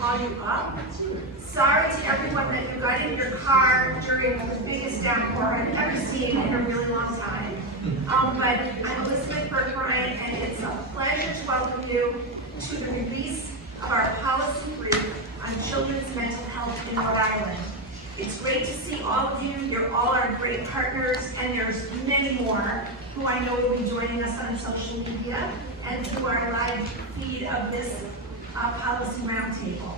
call you up. Sorry to everyone that you got in your car during the biggest downpour I've ever seen in a really long time. But I'm Elizabeth Bergbrine, and it's a pleasure to welcome you to the release of our policy brief on children's mental health in Rhode Island. It's great to see all of you. You're all our great partners, and there's many more who I know will be joining us on social media and through our live feed of this policy roundtable.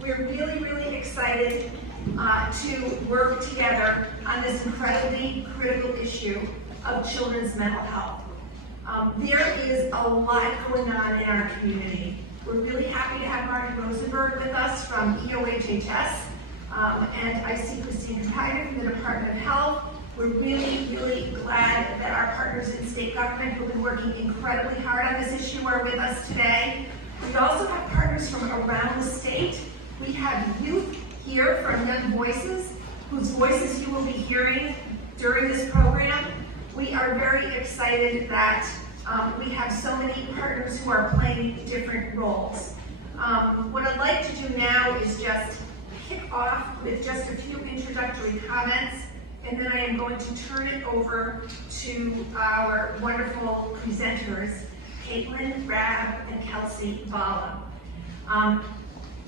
We're really, really excited to work together on this incredibly critical issue of children's mental health. There is a lot going on in our community. We're really happy to have Marty Rosenberg with us from EOHHS, and I see Christine Katiger from the Department of Health. We're really, really glad that our partners in state government who've been working incredibly hard on this issue are with us today. We also have partners from around the state. We have youth here from Young Voices, whose voices you will be hearing during this program. We are very excited that we have so many partners who are playing different roles. What I'd like to do now is just kick off with just a few introductory comments, and then I am going to turn it over to our wonderful presenters, Caitlin, Rab, and Kelsey Bala.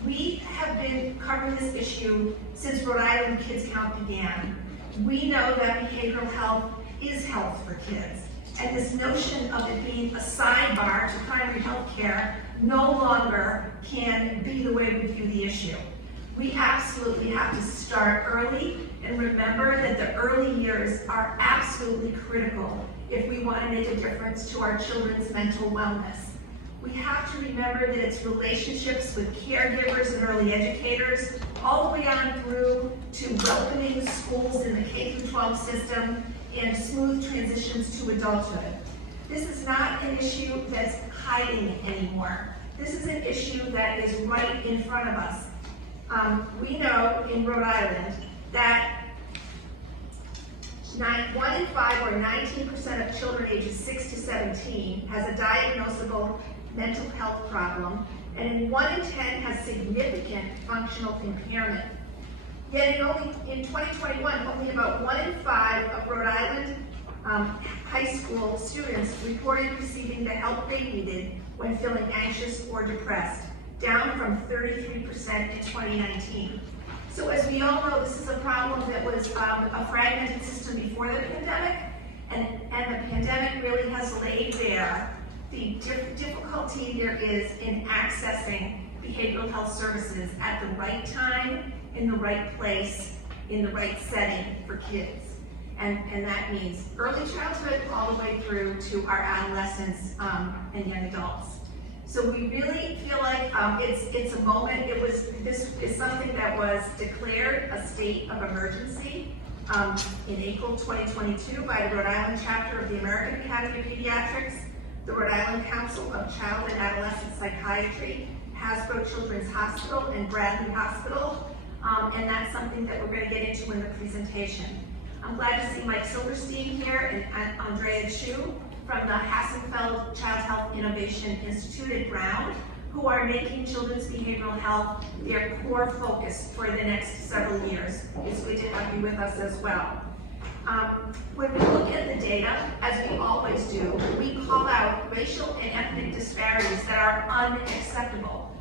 We have been covering this issue since Rhode Island Kids Count began. We know that behavioral health is health for kids, and this notion of it being a sidebar to primary health care no longer can be the way we view the issue. We absolutely have to start early and remember that the early years are absolutely critical if we want to make a difference to our children's mental wellness. We have to remember that it's relationships with caregivers and early educators, all the way on through to welcoming schools in the K-12 system and smooth transitions to adulthood. This is not an issue that's hiding anymore. This is an issue that is right in front of us. We know in Rhode Island that 1 in 5 or 19% of children ages 6 to 17 has a diagnosable mental health problem, and 1 in 10 has significant functional impairment. Yet in 2021, only about 1 in 5 of Rhode Island high school students reported receiving the help they needed when feeling anxious or depressed, down from 33% in 2019. So as we all know, this is a problem that was a fragmented system before the pandemic, and the pandemic really has laid bare the difficulty there is in accessing behavioral health services at the right time, in the right place, in the right setting for kids. And that means early childhood all the way through to our adolescents and young adults. So we really feel like it's a moment. This is something that was declared a state of emergency in April 2022 by the Rhode Island chapter of the American Academy of Pediatrics, the Rhode Island Council of Child and Adolescent Psychiatry, Hasbro Children's Hospital, and Bradley Hospital, and that's something that we're going to get into in the presentation. I'm glad to see Mike Silverstein here and Andrea Chu from the Hassenfeld Child Health Innovation Institute at Brown, who are making children's behavioral health their core focus for the next several years. It's good to have you with us as well. When we look at the data, as we always do, we call out racial and ethnic disparities that are unacceptable.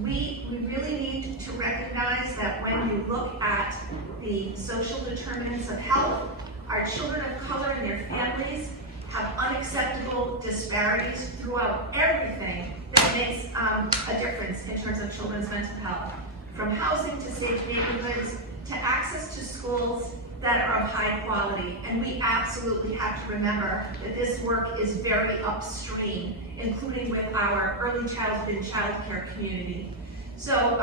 We really need to recognize that when you look at the social determinants of health, our children of color and their families have unacceptable disparities throughout everything that makes a difference in terms of children's mental health. From housing to safe neighborhoods to access to schools that are of high quality. And we absolutely have to remember that this work is very upstream, including with our early childhood and child care community. So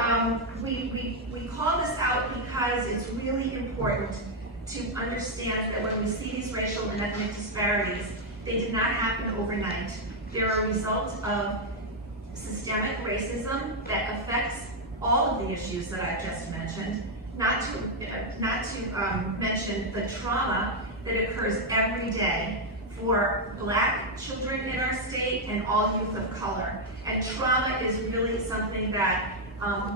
we call this out because it's really important to understand that when we see these racial and ethnic disparities, they did not happen overnight. They're a result of systemic racism that affects all of the issues that I've just mentioned, not to mention the trauma that occurs every day for Black children in our state and all youth of color. And trauma is really something that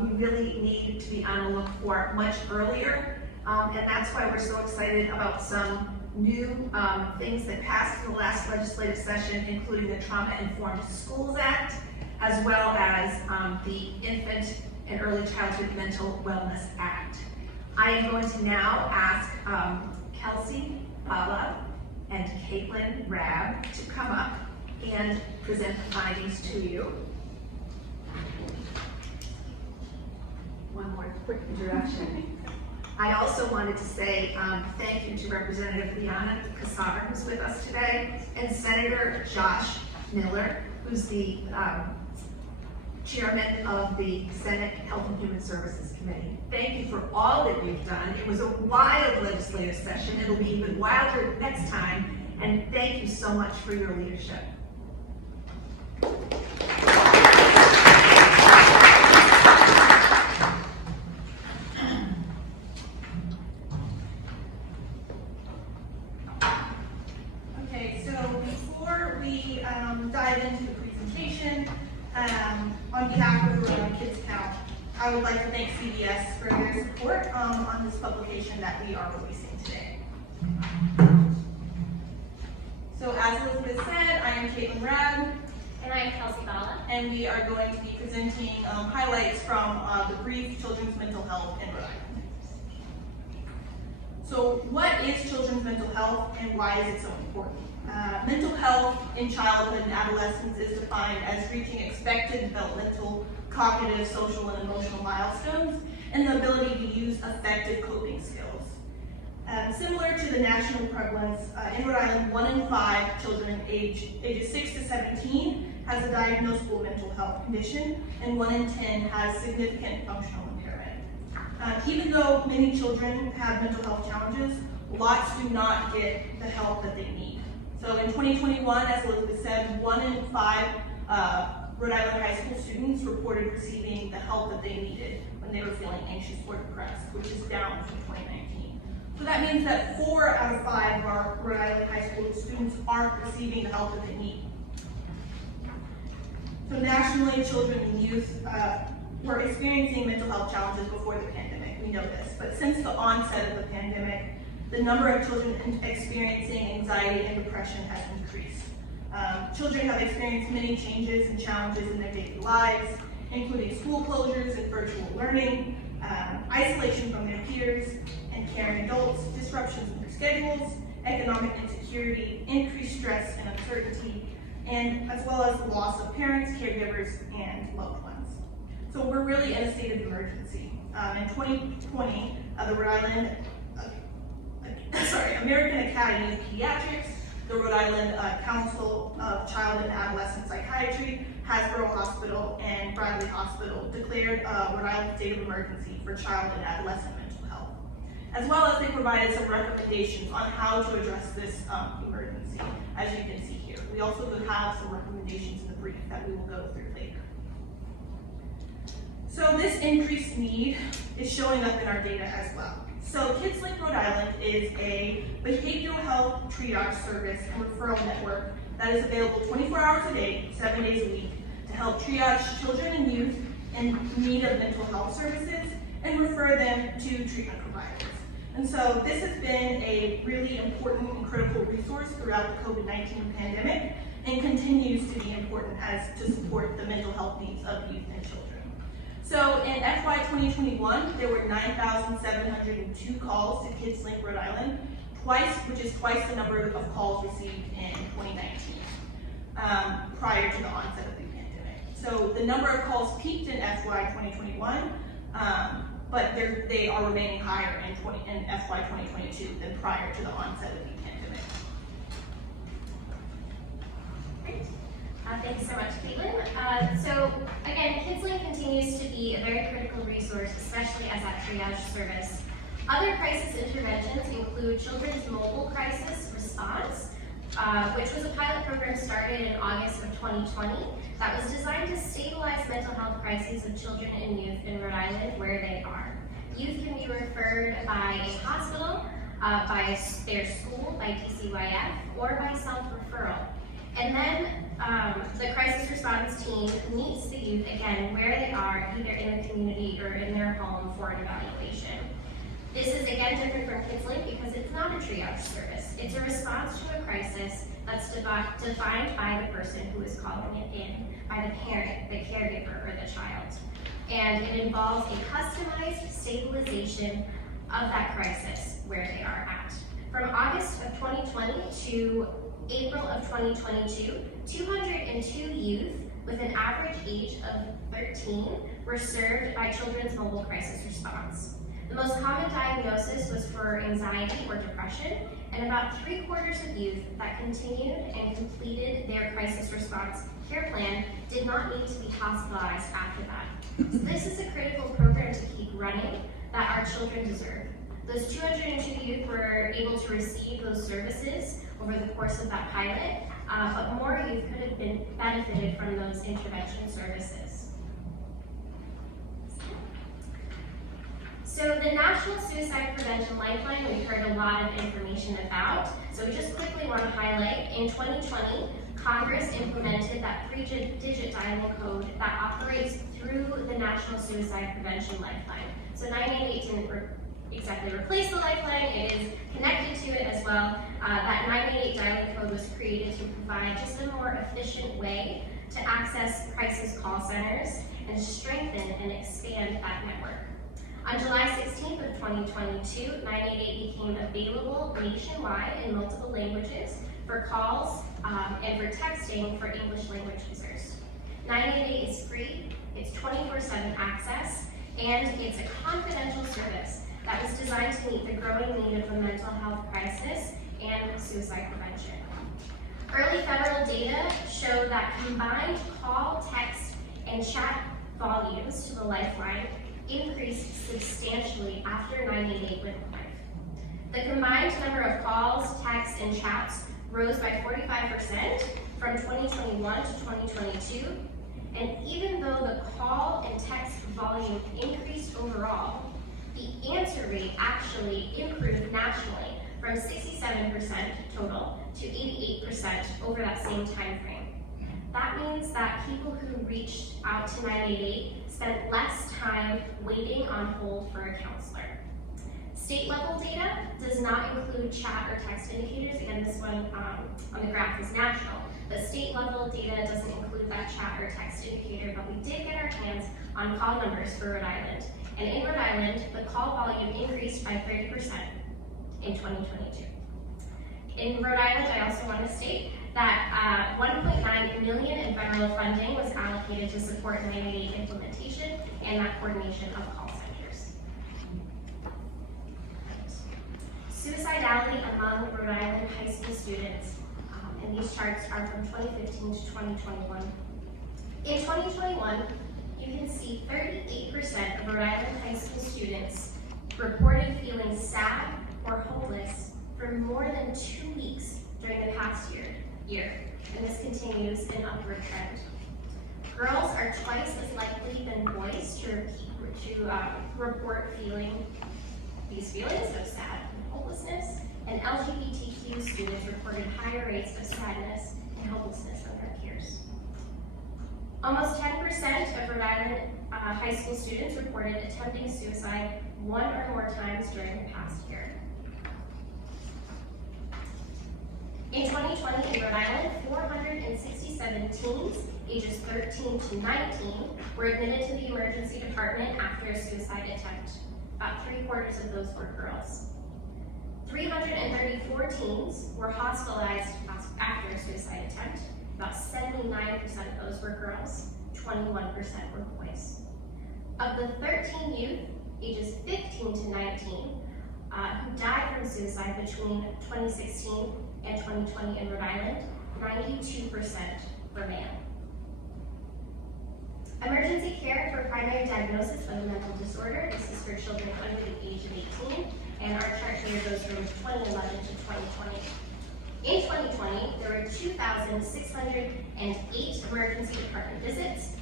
we really need to be on the look for much earlier. And that's why we're so excited about some new things that passed in the last legislative session, including the Trauma-Informed Schools Act, as well as the Infant and Early Childhood Mental Wellness Act. I am going to now ask Kelsey Bala and Caitlin Rabb to come up and present the findings to you. One more quick introduction. I also wanted to say thank you to Representative Liana Cassar, who's with us today, and Senator Josh Miller, who's the chairman of the Senate Health and Human Services Committee. Thank you for all that you've done. It was a wild legislative session. It'll be even wilder next time, and thank you so much for your leadership. Okay, so before we dive into the presentation, on behalf of the Rhode Kids Count, I would like to thank CBS for their support on this publication that we are releasing today. So as Elizabeth said, I am Caitlin Rabb. And I am Kelsey Bala. And we are going to be presenting highlights from the brief Children's Mental Health in Rhode Island. So what is children's mental health and why is it so important? Mental health in childhood and adolescence is defined as reaching expected developmental, cognitive, social, and emotional milestones, and the ability to use effective coping skills. Similar to the national prevalence, in Rhode Island, 1 in 5 children ages 6 to 17 has a diagnosable mental health condition, and 1 in 10 has significant functional impairment. Even though many children have mental health challenges, lots do not get the help that they need. So in 2021, as Elizabeth said, 1 in 5 Rhode Island high school students reported receiving the help that they needed when they were feeling anxious or depressed, which is down from 2019. So that means that 4 out of 5 of our Rhode Island high school students aren't receiving the help that they need. So nationally, children and youth were experiencing mental health challenges before the pandemic, we know this, but since the onset of the pandemic, the number of children experiencing anxiety and depression has increased. Children have experienced many changes and challenges in their daily lives, including school closures and virtual learning, isolation from their peers and caring adults, disruptions in their schedules, economic insecurity, increased stress and uncertainty, and as well as the loss of parents, caregivers, and loved ones. So we're really in a state of emergency. In 2020, the Rhode Island American Academy of Pediatrics, the Rhode Island Council of Child and Adolescent Psychiatry, Hasbro Hospital, and Bradley Hospital declared Rhode Island state of emergency for child and adolescent mental health, as well as they provided some recommendations on how to address this emergency, as you can see here. We also have some recommendations in the brief that we will go through later. So this increased need is showing up in our data as well. So Kids Link Rhode Island is a behavioral health triage service and referral network that is available 24 hours a day, 7 days a week, to help triage children and youth in need of mental health services and refer them to treatment providers. And so this has been a really important and critical resource throughout the COVID-19 pandemic and continues to be important as to support the mental health needs of youth and children. So in FY 2021, there were 9,702 calls to Kids Link Rhode Island, which is twice the number of calls received in 2019, prior to the onset of the pandemic. So the number of calls peaked in FY 2021, but they are remaining higher in FY 2022 than prior to the onset of the pandemic. Great. Thank you so much, Caitlin. So again, KidsLink continues to be a very critical resource, especially as that triage service. Other crisis interventions include Children's Mobile Crisis Response, which was a pilot program started in August of 2020 that was designed to stabilize mental health crises of children and youth in Rhode Island where they are. Youth can be referred by a hospital, by their school, by DCYF, or by self-referral. And then the crisis response team meets the youth again where they are, either in the community or in their home for an evaluation. This is again different from KidsLink because it's not a triage service. It's a response to a crisis that's defined by the person who is calling it in, by the parent, the caregiver, or the child. And it involves a customized stabilization of that crisis where they are at. From August of 2020 to April of 2022, 202 youth with an average age of 13 were served by Children's Mobile Crisis Response. The most common diagnosis was for anxiety or depression, and about 3/4 of youth that continued and completed their crisis response care plan did not need to be hospitalized after that. So this is a critical program to keep running that our children deserve. Those 202 youth were able to receive those services over the course of that pilot, but more youth could have been benefited from those intervention services. So the National Suicide Prevention Lifeline, we've heard a lot of information about. So we just quickly want to highlight, in 2020, Congress implemented that 3-digit dialing code that operates through the National Suicide Prevention Lifeline. So 988 didn't exactly replace the lifeline, it is connected to it as well. That 988 dialing code was created to provide just a more efficient way to access crisis call centers and strengthen and expand that network. On July 16th of 2022, 988 became available nationwide in multiple languages for calls and for texting for English language users. 988 is free, it's 24/7 access, and it's a confidential service that was designed to meet the growing need of a mental health crisis and suicide prevention. Early federal data showed that combined call, text, and chat volumes to the lifeline increased substantially after 988 went live. The combined number of calls, texts, and chats rose by 45% from 2021 to 2022, and even though the call and text volume increased overall, the answer rate actually improved nationally from 67% total to 88% over that same time frame. That means that people who reached out to 988 spent less time waiting on hold for a counselor. State level data does not include chat or text indicators. Again, this one on the graph is national. The state level data doesn't include that chat or text indicator, but we did get our hands on call numbers for Rhode Island. And in Rhode Island, the call volume increased by 30% in 2022. In Rhode Island, I also want to state that 1.9 million in federal funding was allocated to support 988 implementation and that coordination of call centers. Suicidality among Rhode Island high school students, and these charts are from 2015 to 2021. In 2021, you can see 38% of Rhode Island high school students reported feeling sad or hopeless for more than 2 weeks during the past year, and this continues an upward trend. Girls are twice as likely than boys to report feeling these feelings of sad and hopelessness, and LGBTQ students reported higher rates of sadness and hopelessness than their peers. Almost 10% of Rhode Island high school students reported attempting suicide 1 or more times during the past year. In 2020 in Rhode Island, 467 teens ages 13 to 19 were admitted to the emergency department after a suicide attempt. About 3/4 of those were girls. 334 teens were hospitalized after a suicide attempt. About 79% of those were girls, 21% were boys. Of the 13 youth ages 15 to 19 who died from suicide between 2016 and 2020 in Rhode Island, 92% were male. Emergency care for primary diagnosis of a mental disorder. This is for children under the age of 18, and our chart here goes from 2011 to 2020. In 2020, there were 2,608 emergency department visits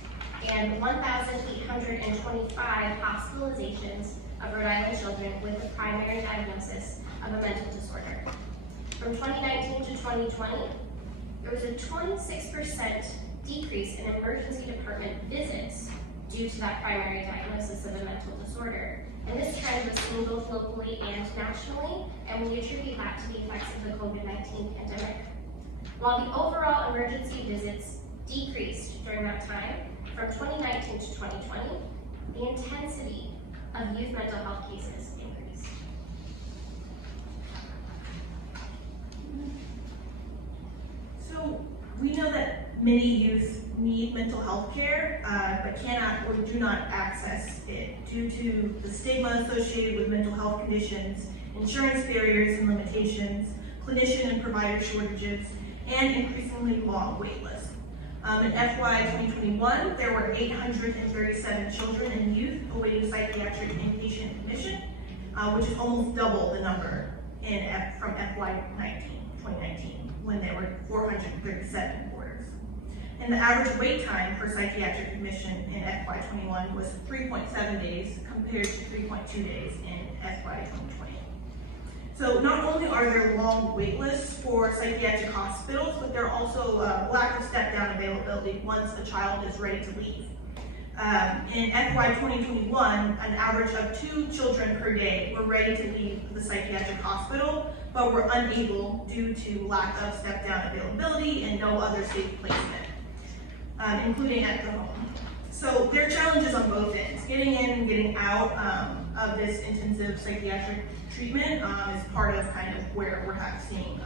and 1,825 hospitalizations of Rhode Island children with a primary diagnosis of a mental disorder. From 2019 to 2020, there was a 26% decrease in emergency department visits due to that primary diagnosis of a mental disorder. And this trend was seen both locally and nationally, and we attribute that to the effects of the COVID-19 pandemic. While the overall emergency visits decreased during that time, from 2019 to 2020, the intensity of youth mental health cases increased. So we know that many youth need mental health care, but cannot or do not access it due to the stigma associated with mental health conditions, insurance barriers and limitations, clinician and provider shortages, and increasingly long wait lists. In FY 2021, there were 837 children and youth awaiting psychiatric inpatient admission, which is almost double the number from FY 2019, when there were 437 orders. And the average wait time for psychiatric admission in FY 21 was 3.7 days compared to 3.2 days in FY 2020. So not only are there long wait lists for psychiatric hospitals, but there are also lack of step-down availability once a child is ready to leave. In FY 2021, an average of 2 children per day were ready to leave the psychiatric hospital, but were unable due to lack of step-down availability and no other safe placement, including at the home. So there are challenges on both ends. Getting in and getting out of this intensive psychiatric treatment is part of kind of where we're seeing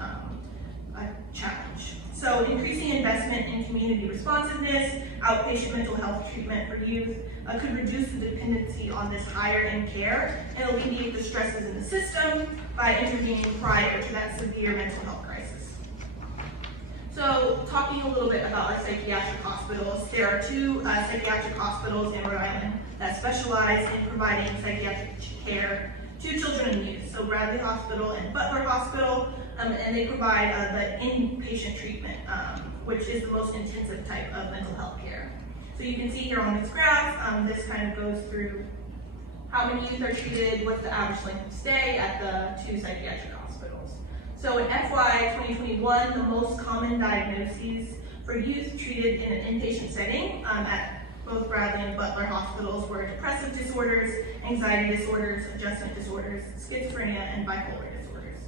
a challenge. So increasing investment in community responsiveness, outpatient mental health treatment for youth could reduce the dependency on this higher end care and alleviate the stresses in the system by intervening prior to that severe mental health crisis. So talking a little bit about our psychiatric hospitals, there are 2 psychiatric hospitals in Rhode Island that specialize in providing psychiatric care to children and youth. So Bradley Hospital and Butler Hospital, and they provide the inpatient treatment, which is the most intensive type of mental health care. So you can see here on this graph, this kind of goes through how many youth are treated, what's the average length of stay at the 2 psychiatric hospitals. So in FY 2021, the most common diagnoses for youth treated in an inpatient setting at both Bradley and Butler hospitals were depressive disorders, anxiety disorders, adjustment disorders, schizophrenia, and bipolar disorders.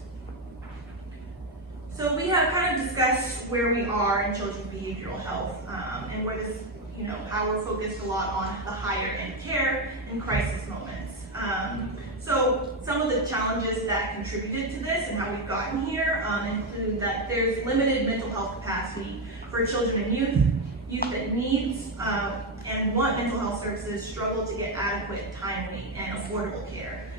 So we have kind of discussed where we are in children's behavioral health and where this, how we're focused a lot on the higher end care and crisis moments. So some of the challenges that contributed to this and how we've gotten here include that there's limited mental health capacity for children and youth that needs and want mental health services struggle to get adequate, timely, and affordable care.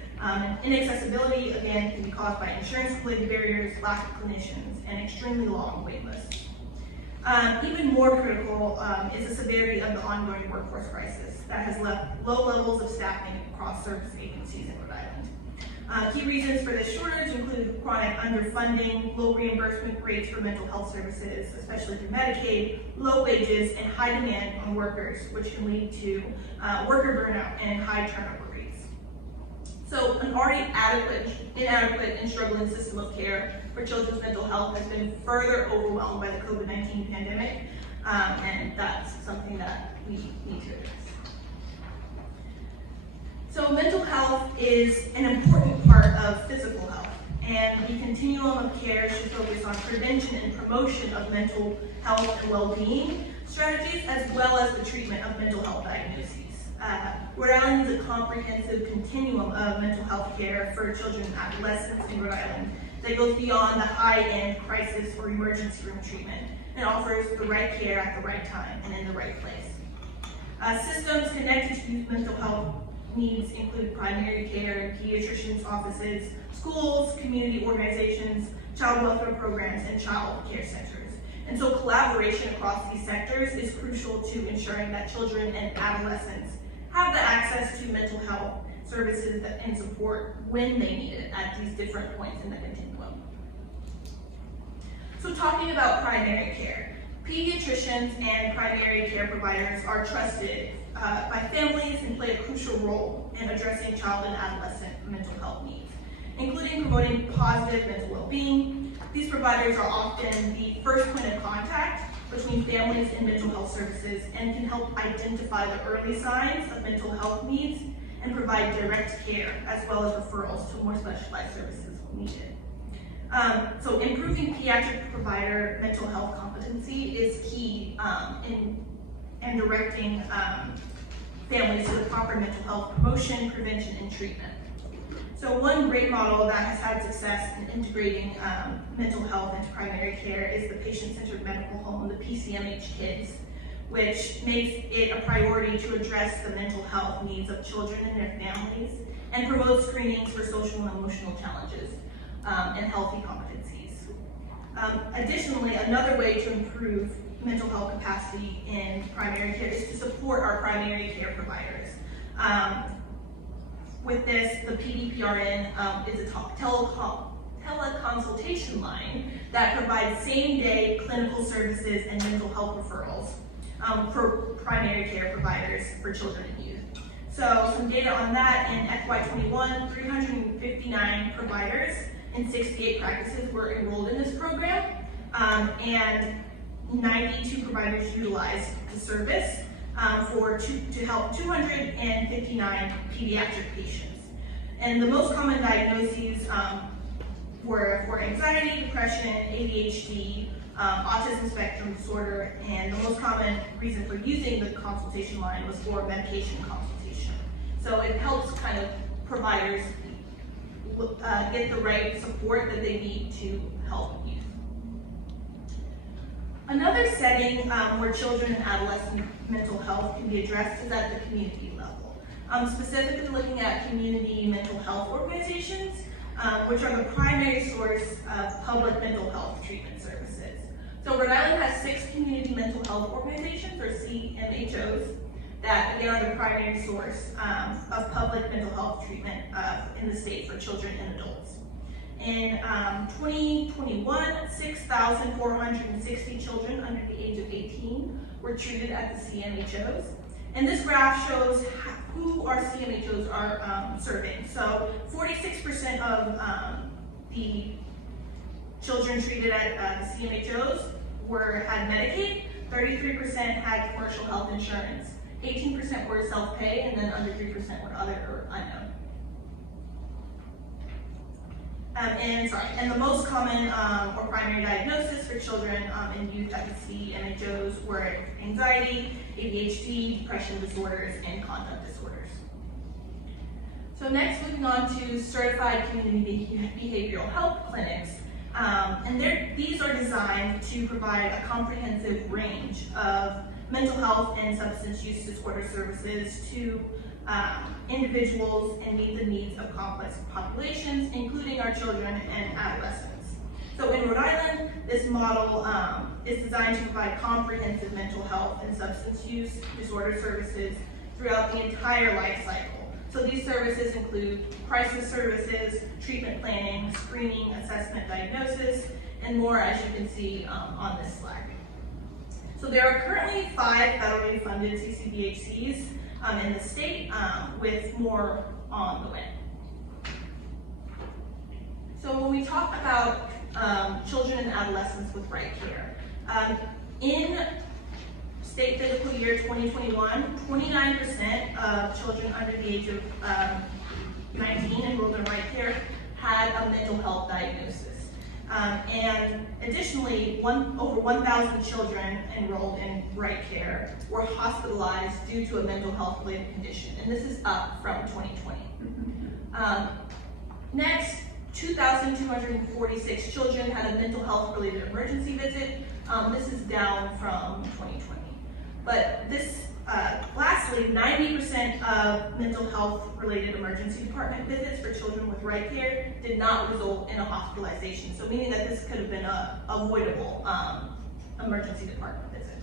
Inaccessibility, again, can be caused by insurance-related barriers, lack of clinicians, and extremely long wait lists. Even more critical is the severity of the ongoing workforce crisis that has left low levels of staffing across service agencies in Rhode Island. Key reasons for this shortage include chronic underfunding, low reimbursement rates for mental health services, especially through Medicaid, low wages, and high demand on workers, which can lead to worker burnout and high turnover rates. So an already inadequate and struggling system of care for children's mental health has been further overwhelmed by the COVID-19 pandemic, and that's something that we need to address. So mental health is an important part of physical health, and the continuum of care should focus on prevention and promotion of mental health and well-being strategies, as well as the treatment of mental health diagnoses. Rhode Island is a comprehensive continuum of mental health care for children and adolescents in Rhode Island that goes beyond the high-end crisis or emergency room treatment and offers the right care at the right time and in the right place. Systems connected to youth mental health needs include primary care, pediatricians' offices, schools, community organizations, child welfare programs, and child care centers. And so collaboration across these sectors is crucial to ensuring that children and adolescents have the access to mental health services and support when they need it at these different points in the continuum. So talking about primary care, pediatricians and primary care providers are trusted by families and play a crucial role in addressing child and adolescent mental health needs. including promoting positive mental well-being. These providers are often the first point of contact between families and mental health services and can help identify the early signs of mental health needs and provide direct care as well as referrals to more specialized services when needed. So improving pediatric provider mental health competency is key in directing families to the proper mental health promotion, prevention, and treatment. So one great model that has had success in integrating mental health into primary care is the patient-centered medical home, the PCMH Kids, which makes it a priority to address the mental health needs of children and their families and promotes screenings for social and emotional challenges and healthy competencies. Additionally, another way to improve mental health capacity in primary care is to support our primary care providers. With this, the PDPRN is a teleconsultation line that provides same-day clinical services and mental health referrals for primary care providers for children and youth. So some data on that: in FY21, 359 providers in 68 practices were enrolled in this program, and 92 providers utilized the service to help 259 pediatric patients. And the most common diagnoses were for anxiety, depression, ADHD, autism spectrum disorder, and the most common reason for using the consultation line was for medication consultation. So it helps kind of providers get the right support that they need to help youth. Another setting where children and adolescent mental health can be addressed is at the community level. Specifically looking at community mental health organizations, which are the primary source of public mental health treatment services. So Rhode Island has 6 community mental health organizations, or CMHOs, that again are the primary source of public mental health treatment in the state for children and adults. In 2021, 6,460 children under the age of 18 were treated at the CMHOs. And this graph shows who our CMHOs are serving. So 46% of the children treated at the CMHOs had Medicaid, 33% had commercial health insurance, 18% were self-pay, and then under 3% were other or unknown. And the most common or primary diagnosis for children and youth at the CMHOs were anxiety, ADHD, depression disorders, and conduct disorders. So next, moving on to certified community behavioral health clinics. And these are designed to provide a comprehensive range of mental health and substance use disorder services to individuals and meet the needs of complex populations, including our children and adolescents. So in Rhode Island, this model is designed to provide comprehensive mental health and substance use disorder services throughout the entire life cycle. So these services include crisis services, treatment planning, screening, assessment, diagnosis, and more, as you can see on this slide. So there are currently 5 federally funded CCBHCs in the state, with more on the way. So when we talk about children and adolescents with right care, in state fiscal year 2021, 29% of children under the age of 19 enrolled in right care had a mental health diagnosis. And additionally, over 1,000 children enrolled in right care were hospitalized due to a mental health related condition, and this is up from 2020. Next, 2,246 children had a mental health related emergency visit. This is down from 2020. But this, lastly, 90% of mental health related emergency department visits for children with right care did not result in a hospitalization. So meaning that this could have been a avoidable emergency department visit.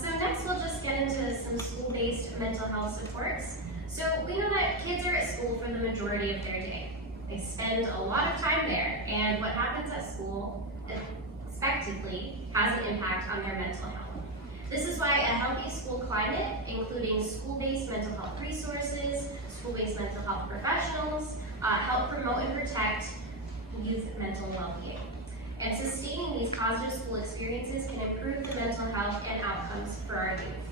So next we'll just get into some school-based mental health supports. So we know that kids are at school for the majority of their day. They spend a lot of time there, and what happens at school expectedly has an impact on their mental health. This is why a healthy school climate, including school-based mental health resources, school-based mental health professionals, help promote and protect youth mental well-being. And sustaining these positive school experiences can improve the mental health and outcomes for our youth.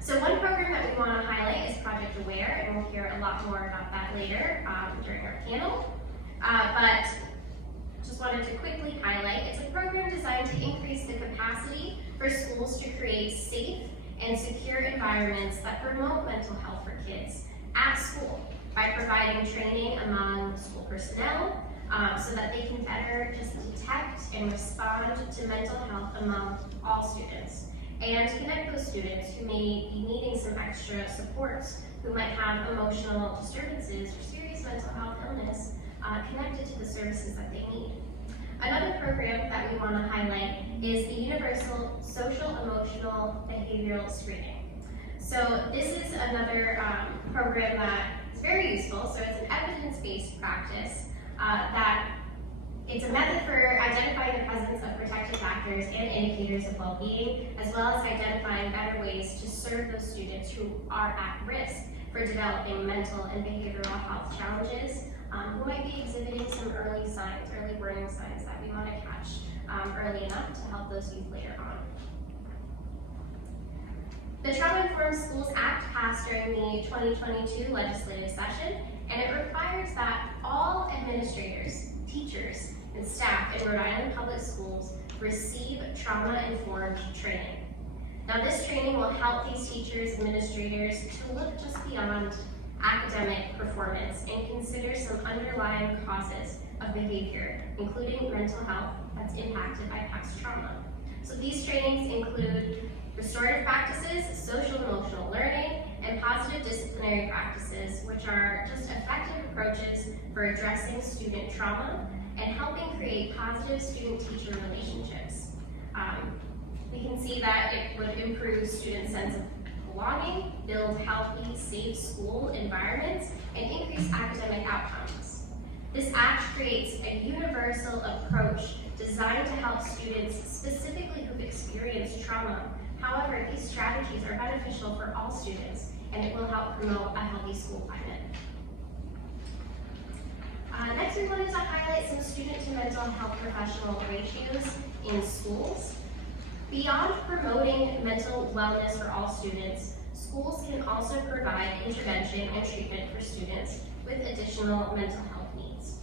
So one program that we want to highlight is Project Aware, and we'll hear a lot more about that later during our panel. But just wanted to quickly highlight, it's a program designed to increase the capacity for schools to create safe and secure environments that promote mental health for kids at school by providing training among school personnel so that they can better just detect and respond to mental health among all students, and connect those students who may be needing some extra supports, who might have emotional disturbances or serious mental health illness connected to the services that they need. Another program that we want to highlight is the Universal Social Emotional Behavioral Screening. So this is another program that is very useful. So it's an evidence-based practice that it's a method for identifying the presence of protective factors and indicators of well-being, as well as identifying better ways to serve those students who are at risk for developing mental and behavioral health challenges, who might be exhibiting some early signs, early warning signs that we want to catch early enough to help those youth later on. The Trauma-Informed Schools Act passed during the 2022 legislative session, and it requires that all administrators, teachers, and staff in Rhode Island public schools receive trauma-informed training. Now this training will help these teachers, administrators to look just beyond academic performance and consider some underlying causes of behavior, including mental health that's impacted by past trauma. So these trainings include restorative practices, social and emotional learning, and positive disciplinary practices, which are just effective approaches for addressing student trauma and helping create positive student-teacher relationships. We can see that it would improve students' sense of belonging, build healthy, safe school environments, and increase academic outcomes. This act creates a universal approach designed to help students specifically who've experienced trauma. However, these strategies are beneficial for all students, and it will help promote a healthy school climate. Next, we wanted to highlight some student to mental health professional ratios in schools. Beyond promoting mental wellness for all students, schools can also provide intervention and treatment for students with additional mental health needs.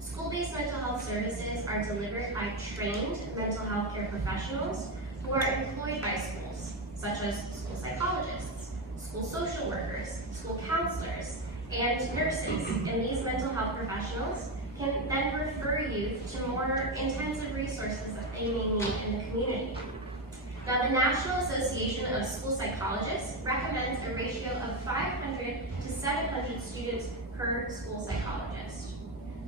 School-based mental health services are delivered by trained mental health care professionals who are employed by schools, such as school psychologists, school social workers, school counselors, and nurses. And these mental health professionals can then refer youth to more intensive resources that they may need in the community. Now, the National Association of School Psychologists recommends a ratio of 500 to 700 students per school psychologist.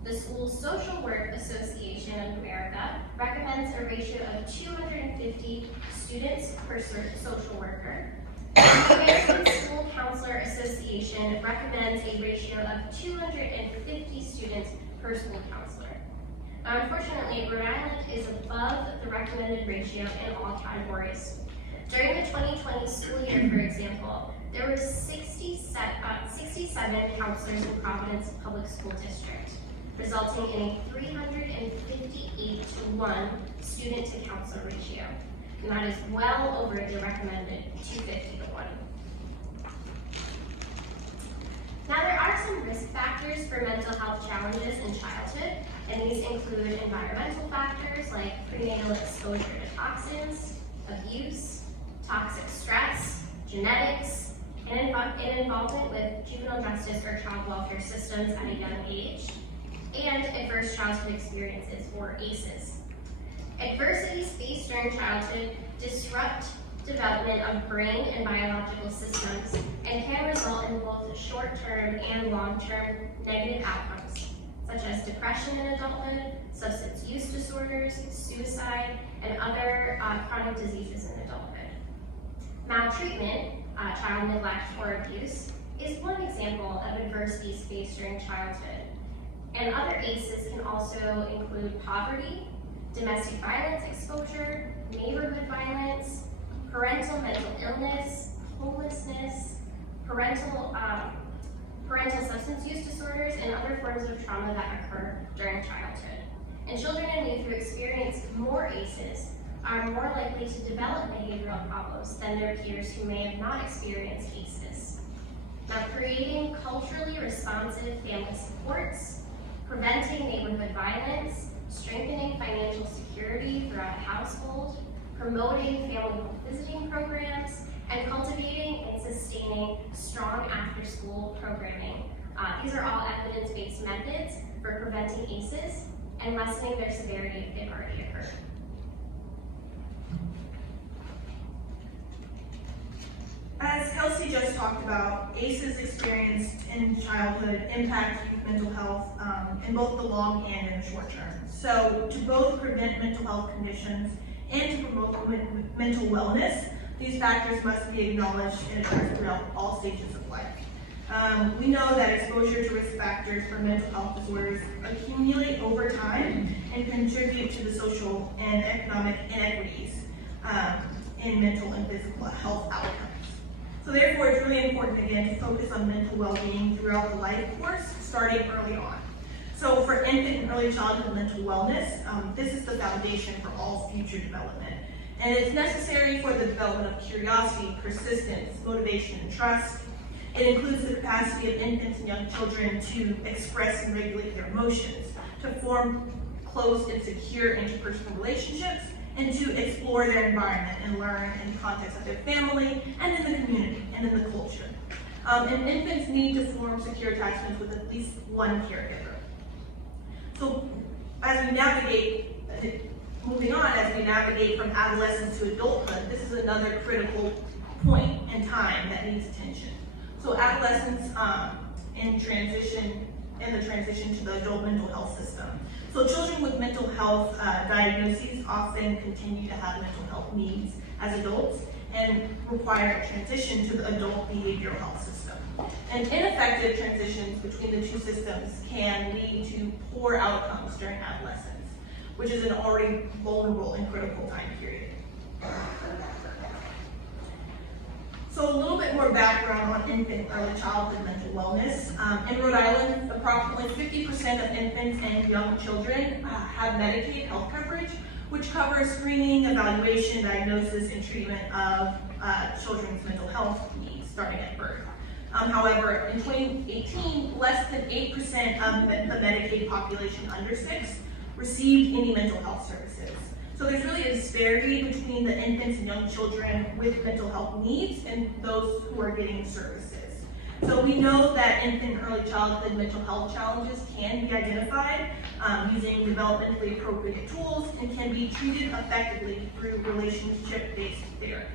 The School Social Work Association of America recommends a ratio of 250 students per social worker. The American School Counselor Association recommends a ratio of 250 students per school counselor. Now, unfortunately, Rhode Island is above the recommended ratio in all categories. During the 2020 school year, for example, there were 67 counselors in Providence Public School District, resulting in a 358 to 1 student to counselor ratio. And that is well over the recommended 250 to 1. Now, there are some risk factors for mental health challenges in childhood, and these include environmental factors like prenatal exposure to toxins, abuse, toxic stress, genetics, and involvement with juvenile justice or child welfare systems at a young age, and adverse childhood experiences, or ACEs. Adversities faced during childhood disrupt development of brain and biological systems and can result in both short-term and long-term negative outcomes, such as depression in adulthood, substance use disorders, suicide, and other chronic diseases in adulthood. Maltreatment, child neglect or abuse, is one example of adversities faced during childhood. And other ACEs can also include poverty, domestic violence exposure, neighborhood violence, parental mental illness, homelessness, parental substance use disorders, and other forms of trauma that occur during childhood. And children and youth who experience more ACEs are more likely to develop behavioral problems than their peers who may have not experienced ACEs. Now, creating culturally responsive family supports, preventing neighborhood violence, strengthening financial security throughout a household, promoting family visiting programs, and cultivating and sustaining strong after-school programming. These are all evidence-based methods for preventing ACEs and lessening their severity if they've already occurred. As Kelsey just talked about, ACEs experienced in childhood impact youth mental health in both the long and in the short term. So to both prevent mental health conditions and to promote mental wellness, these factors must be acknowledged and addressed throughout all stages of life. We know that exposure to risk factors for mental health disorders accumulate over time and contribute to the social and economic inequities in mental and physical health outcomes. So therefore, it's really important, again, to focus on mental well-being throughout the life course, starting early on. So for infant and early childhood mental wellness, this is the foundation for all future development. And it's necessary for the development of curiosity, persistence, motivation, and trust. It includes the capacity of infants and young children to express and regulate their emotions, to form close and secure interpersonal relationships, and to explore their environment and learn in the context of their family and in the community and in the culture. And infants need to form secure attachments with at least one caregiver. So as we navigate, moving on, as we navigate from adolescence to adulthood, this is another critical point in time that needs attention. So adolescence in the transition to the adult mental health system. So children with mental health diagnoses often continue to have mental health needs as adults and require a transition to the adult behavioral health system. And ineffective transitions between the two systems can lead to poor outcomes during adolescence, which is an already vulnerable and critical time period. So a little bit more background on infant and early childhood mental wellness. In Rhode Island, approximately 50% of infants and young children have Medicaid health coverage, which covers screening, evaluation, diagnosis, and treatment of children's mental health needs starting at birth. However, in 2018, less than 8% of the Medicaid population under 6 received any mental health services. So there's really a disparity between the infants and young children with mental health needs and those who are getting services. So we know that infant and early childhood mental health challenges can be identified using developmentally appropriate tools and can be treated effectively through relationship-based therapies.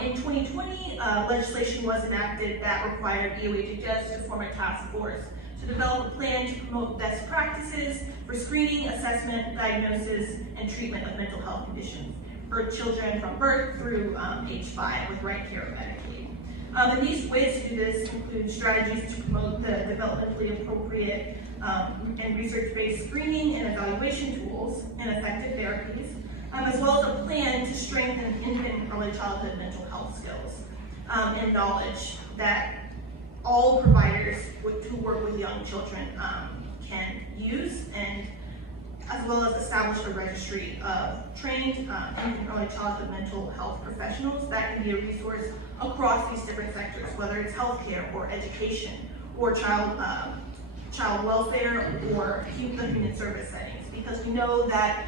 In 2020, legislation was enacted that required EOHHS to form a task force to develop a plan to promote best practices for screening, assessment, diagnosis, and treatment of mental health conditions for children from birth through age 5 with right care of Medicaid. And these ways to do this include strategies to promote the developmentally appropriate and research-based screening and evaluation tools and effective therapies, as well as a plan to strengthen infant and early childhood mental health skills and knowledge that all providers who work with young children can use, and as well as establish a registry of trained infant and early childhood mental health professionals that can be a resource across these different sectors, whether it's healthcare or education or child welfare or the human service settings, because we know that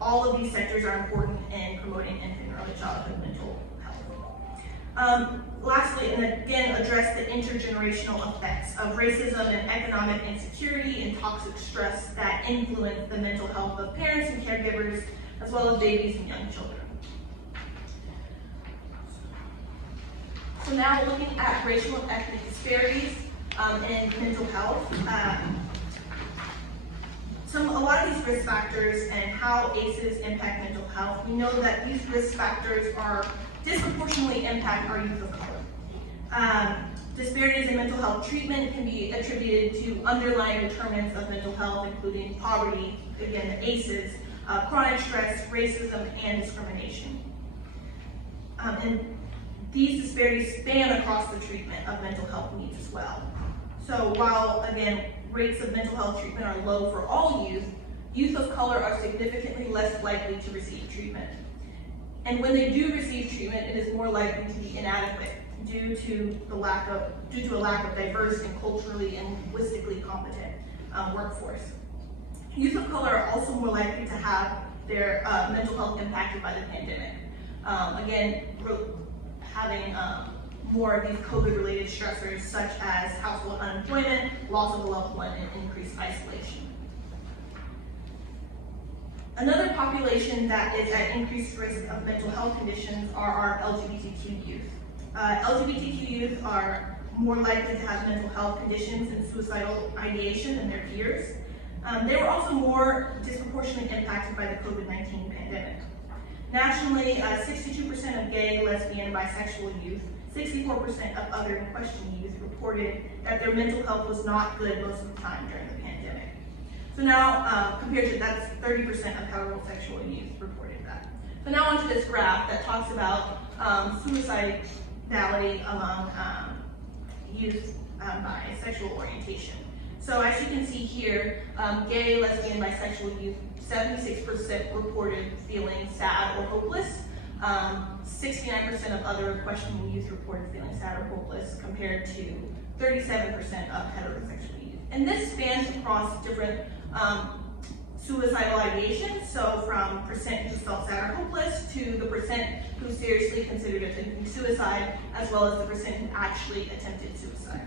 all of these sectors are important in promoting infant and early childhood mental health. Lastly, and again, address the intergenerational effects of racism and economic insecurity and toxic stress that influence the mental health of parents and caregivers, as well as babies and young children. So now looking at racial and ethnic disparities in mental health. A lot of these risk factors and how ACEs impact mental health, we know that these risk factors are disproportionately impact our youth of color. Disparities in mental health treatment can be attributed to underlying determinants of mental health, including poverty, again, the ACEs, chronic stress, racism, and discrimination. And these disparities span across the treatment of mental health needs as well. So while, again, rates of mental health treatment are low for all youth, youth of color are significantly less likely to receive treatment. And when they do receive treatment, it is more likely to be inadequate due to a lack of diverse and culturally and linguistically competent workforce. Youth of color are also more likely to have their mental health impacted by the pandemic. Again, having more of these COVID-related stressors such as household unemployment, loss of a loved one, and increased isolation. Another population that is at increased risk of mental health conditions are our LGBTQ youth. LGBTQ youth are more likely to have mental health conditions and suicidal ideation than their peers. They were also more disproportionately impacted by the COVID-19 pandemic. Nationally, 62% of gay, lesbian, bisexual youth, 64% of other in question youth reported that their mental health was not good most of the time during the pandemic. So now, compared to that's 30% of heterosexual youth reported that. So now onto this graph that talks about suicidality among youth by sexual orientation. So as you can see here, gay, lesbian, bisexual youth, 76% reported feeling sad or hopeless. 69% of other questioning youth reported feeling sad or hopeless compared to 37% of heterosexual youth. And this spans across different suicidal ideation, so from percent who felt sad or hopeless to the percent who seriously considered attempting suicide, as well as the percent who actually attempted suicide.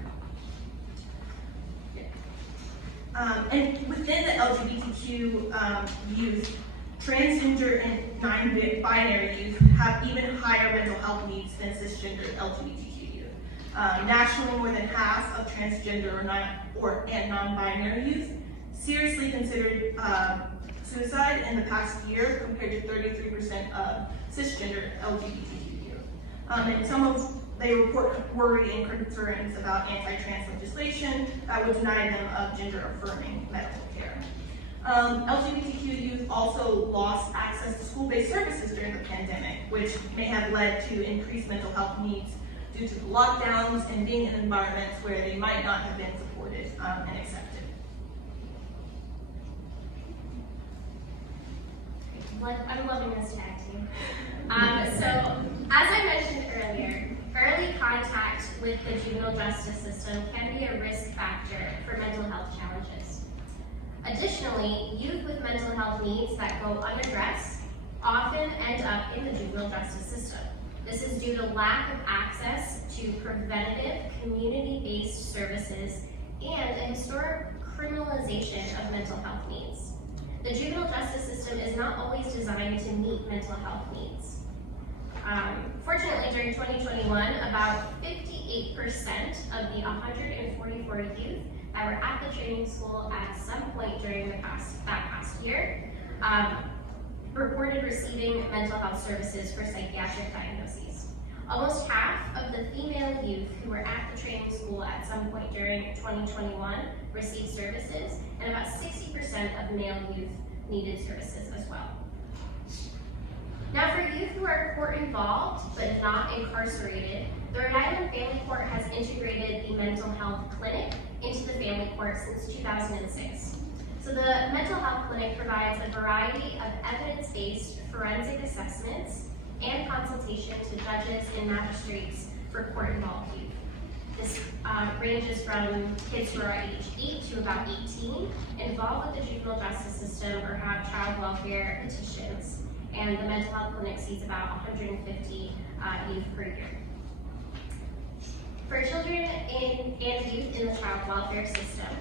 And within the LGBTQ youth, transgender and non-binary youth have even higher mental health needs than cisgender LGBTQ youth. Nationally, more than half of transgender and non-binary youth seriously considered suicide in the past year, compared to 33% of cisgender LGBTQ youth. And they report worry and concerns about anti-trans legislation that would deny them of gender-affirming medical care. LGBTQ youth also lost access to school-based services during the pandemic, which may have led to increased mental health needs due to the lockdowns and being in environments where they might not have been supported and accepted. I'm loving this tag team. So, as I mentioned earlier, early contact with the juvenile justice system can be a risk factor for mental health challenges. Additionally, youth with mental health needs that go unaddressed often end up in the juvenile justice system. This is due to lack of access to preventative, community-based services and a historic criminalization of mental health needs. The juvenile justice system is not always designed to meet mental health needs. Fortunately, during 2021, about 58% of the 144 youth that were at the training school at some point during that past year reported receiving mental health services for psychiatric diagnoses. Almost half of the female youth who were at the training school at some point during 2021 received services, and about 60% of male youth needed services as well. Now, for youth who are court involved but not incarcerated, the Rhode Island Family Court has integrated the mental health clinic into the family court since 2006. So the mental health clinic provides a variety of evidence-based forensic assessments and consultation to judges and magistrates for court-involved youth. This ranges from kids who are age 8 to about 18, involved with the juvenile justice system or have child welfare petitions. And the mental health clinic sees about 150 youth per year. For children and youth in the child welfare system,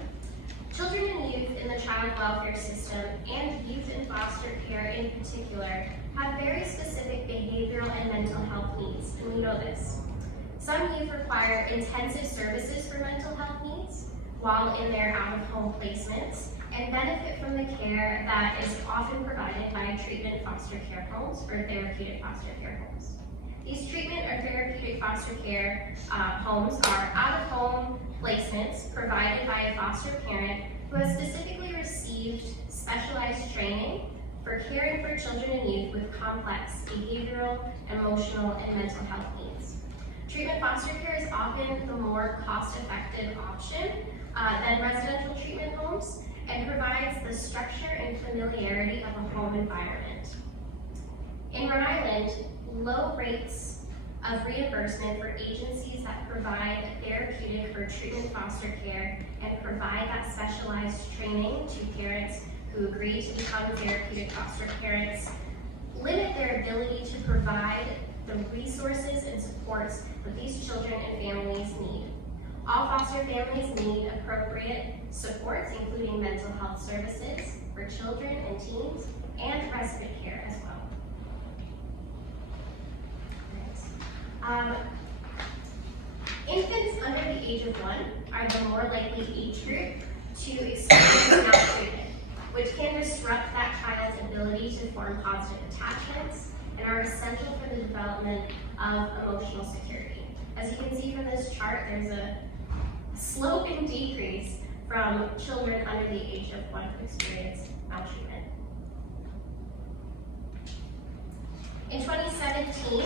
children and youth in the child welfare system and youth in foster care in particular have very specific behavioral and mental health needs, and we know this. Some youth require intensive services for mental health needs while in their out-of-home placements and benefit from the care that is often provided by treatment foster care homes or therapeutic foster care homes. These treatment or therapeutic foster care homes are out-of-home placements provided by a foster parent who has specifically received specialized training for caring for children and youth with complex behavioral, emotional, and mental health needs. Treatment foster care is often the more cost-effective option than residential treatment homes and provides the structure and familiarity of a home environment. In Rhode Island, low rates of reimbursement for agencies that provide therapeutic or treatment foster care and provide that specialized training to parents who agree to become therapeutic foster parents limit their ability to provide the resources and supports that these children and families need. All foster families need appropriate supports, including mental health services for children and teens, and respite care as well. Infants under the age of 1 are the more likely age group to experience maltreatment, which can disrupt that child's ability to form positive attachments and are essential for the development of emotional security. As you can see from this chart, there's a sloping decrease from children under the age of 1 who experience maltreatment. In 2017,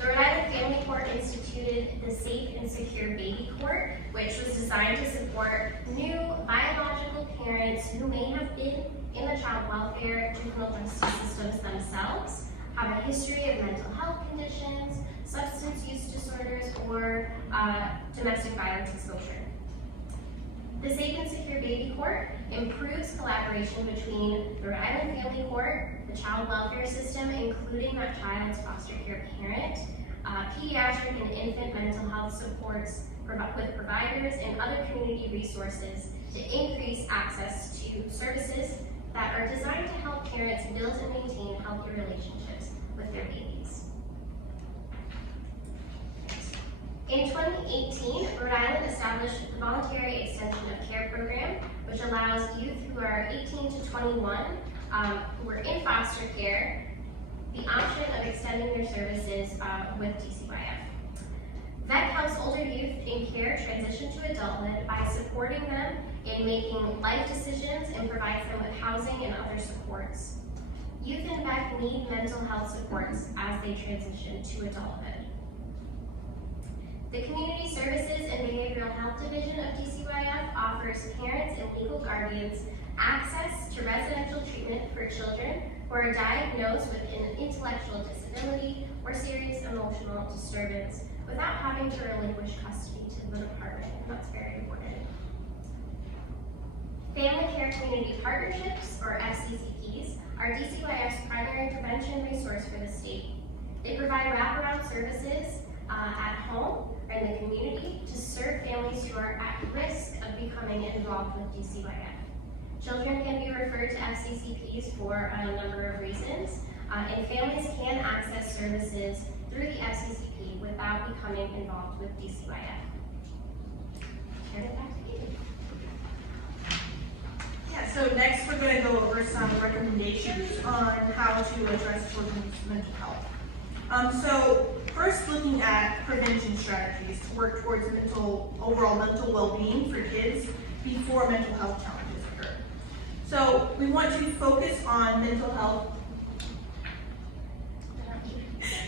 the Rhode Island Family Court instituted the Safe and Secure Baby Court, which was designed to support new biological parents who may have been in the child welfare juvenile justice systems themselves, have a history of mental health conditions, substance use disorders, or domestic violence exposure. The Safe and Secure Baby Court improves collaboration between the Rhode Island Family Court, the child welfare system, including that child's foster care parent, pediatric and infant mental health supports with providers and other community resources to increase access to services that are designed to help parents build and maintain healthy relationships with their babies. In 2018, Rhode Island established the Voluntary Extension of Care Program, which allows youth who are 18 to 21 who are in foster care the option of extending their services with DCYF. VET helps older youth in care transition to adulthood by supporting them in making life decisions and provides them with housing and other supports. Youth in VET need mental health supports as they transition to adulthood. The Community Services and Behavioral Health Division of DCYF offers parents and legal guardians access to residential treatment for children who are diagnosed with an intellectual disability or serious emotional disturbance without having to relinquish custody to the department. That's very important. Family Care Community Partnerships, or FCCPs, are DCYF's primary prevention resource for the state. They provide wraparound services at home or in the community to serve families who are at risk of becoming involved with DCYF. Children can be referred to FCCPs for a number of reasons, and families can access services through the FCCP without becoming involved with DCYF. Turn it back to you. Yeah, so next we're going to go over some recommendations on how to address children's mental health. So first, looking at prevention strategies to work towards overall mental well-being for kids before mental health challenges occur. So we want to focus on mental health.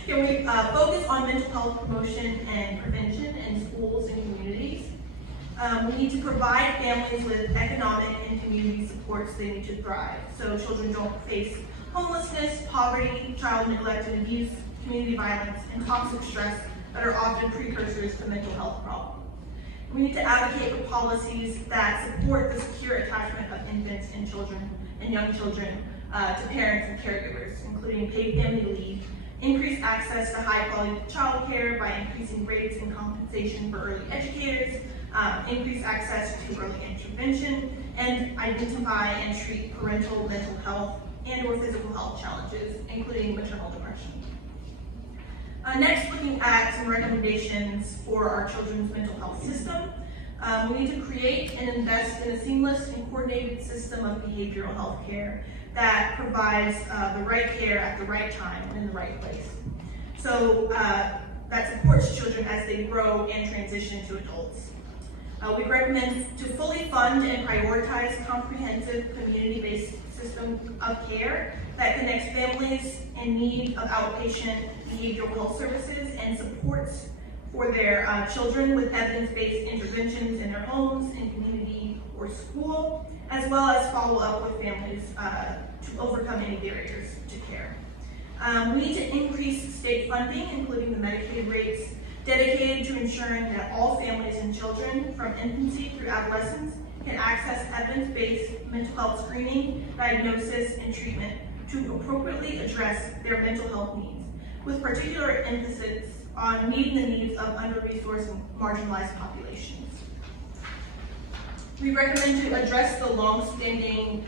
Can we focus on mental health promotion and prevention in schools and communities? We need to provide families with economic and community supports they need to thrive, so children don't face homelessness, poverty, child neglect and abuse, community violence, and toxic stress that are often precursors to mental health problems. We need to advocate for policies that support the secure attachment of infants and children and young children to parents and caregivers, including paid family leave, increased access to high-quality child care by increasing rates and compensation for early educators, increased access to early intervention, and identify and treat parental mental health and or physical health challenges, including maternal depression. Next, looking at some recommendations for our children's mental health system. We need to create and invest in a seamless and coordinated system of behavioral health care that provides the right care at the right time and in the right place. So that supports children as they grow and transition to adults. We recommend to fully fund and prioritize comprehensive community-based system of care that connects families in need of outpatient behavioral health services and supports for their children with evidence-based interventions in their homes, in community, or school, as well as follow up with families to overcome any barriers to care. We need to increase state funding, including the Medicaid rates, dedicated to ensuring that all families and children from infancy through adolescence can access evidence-based mental health screening, diagnosis, and treatment to appropriately address their mental health needs, with particular emphasis on meeting the needs of under-resourced and marginalized populations. We recommend to address the long-standing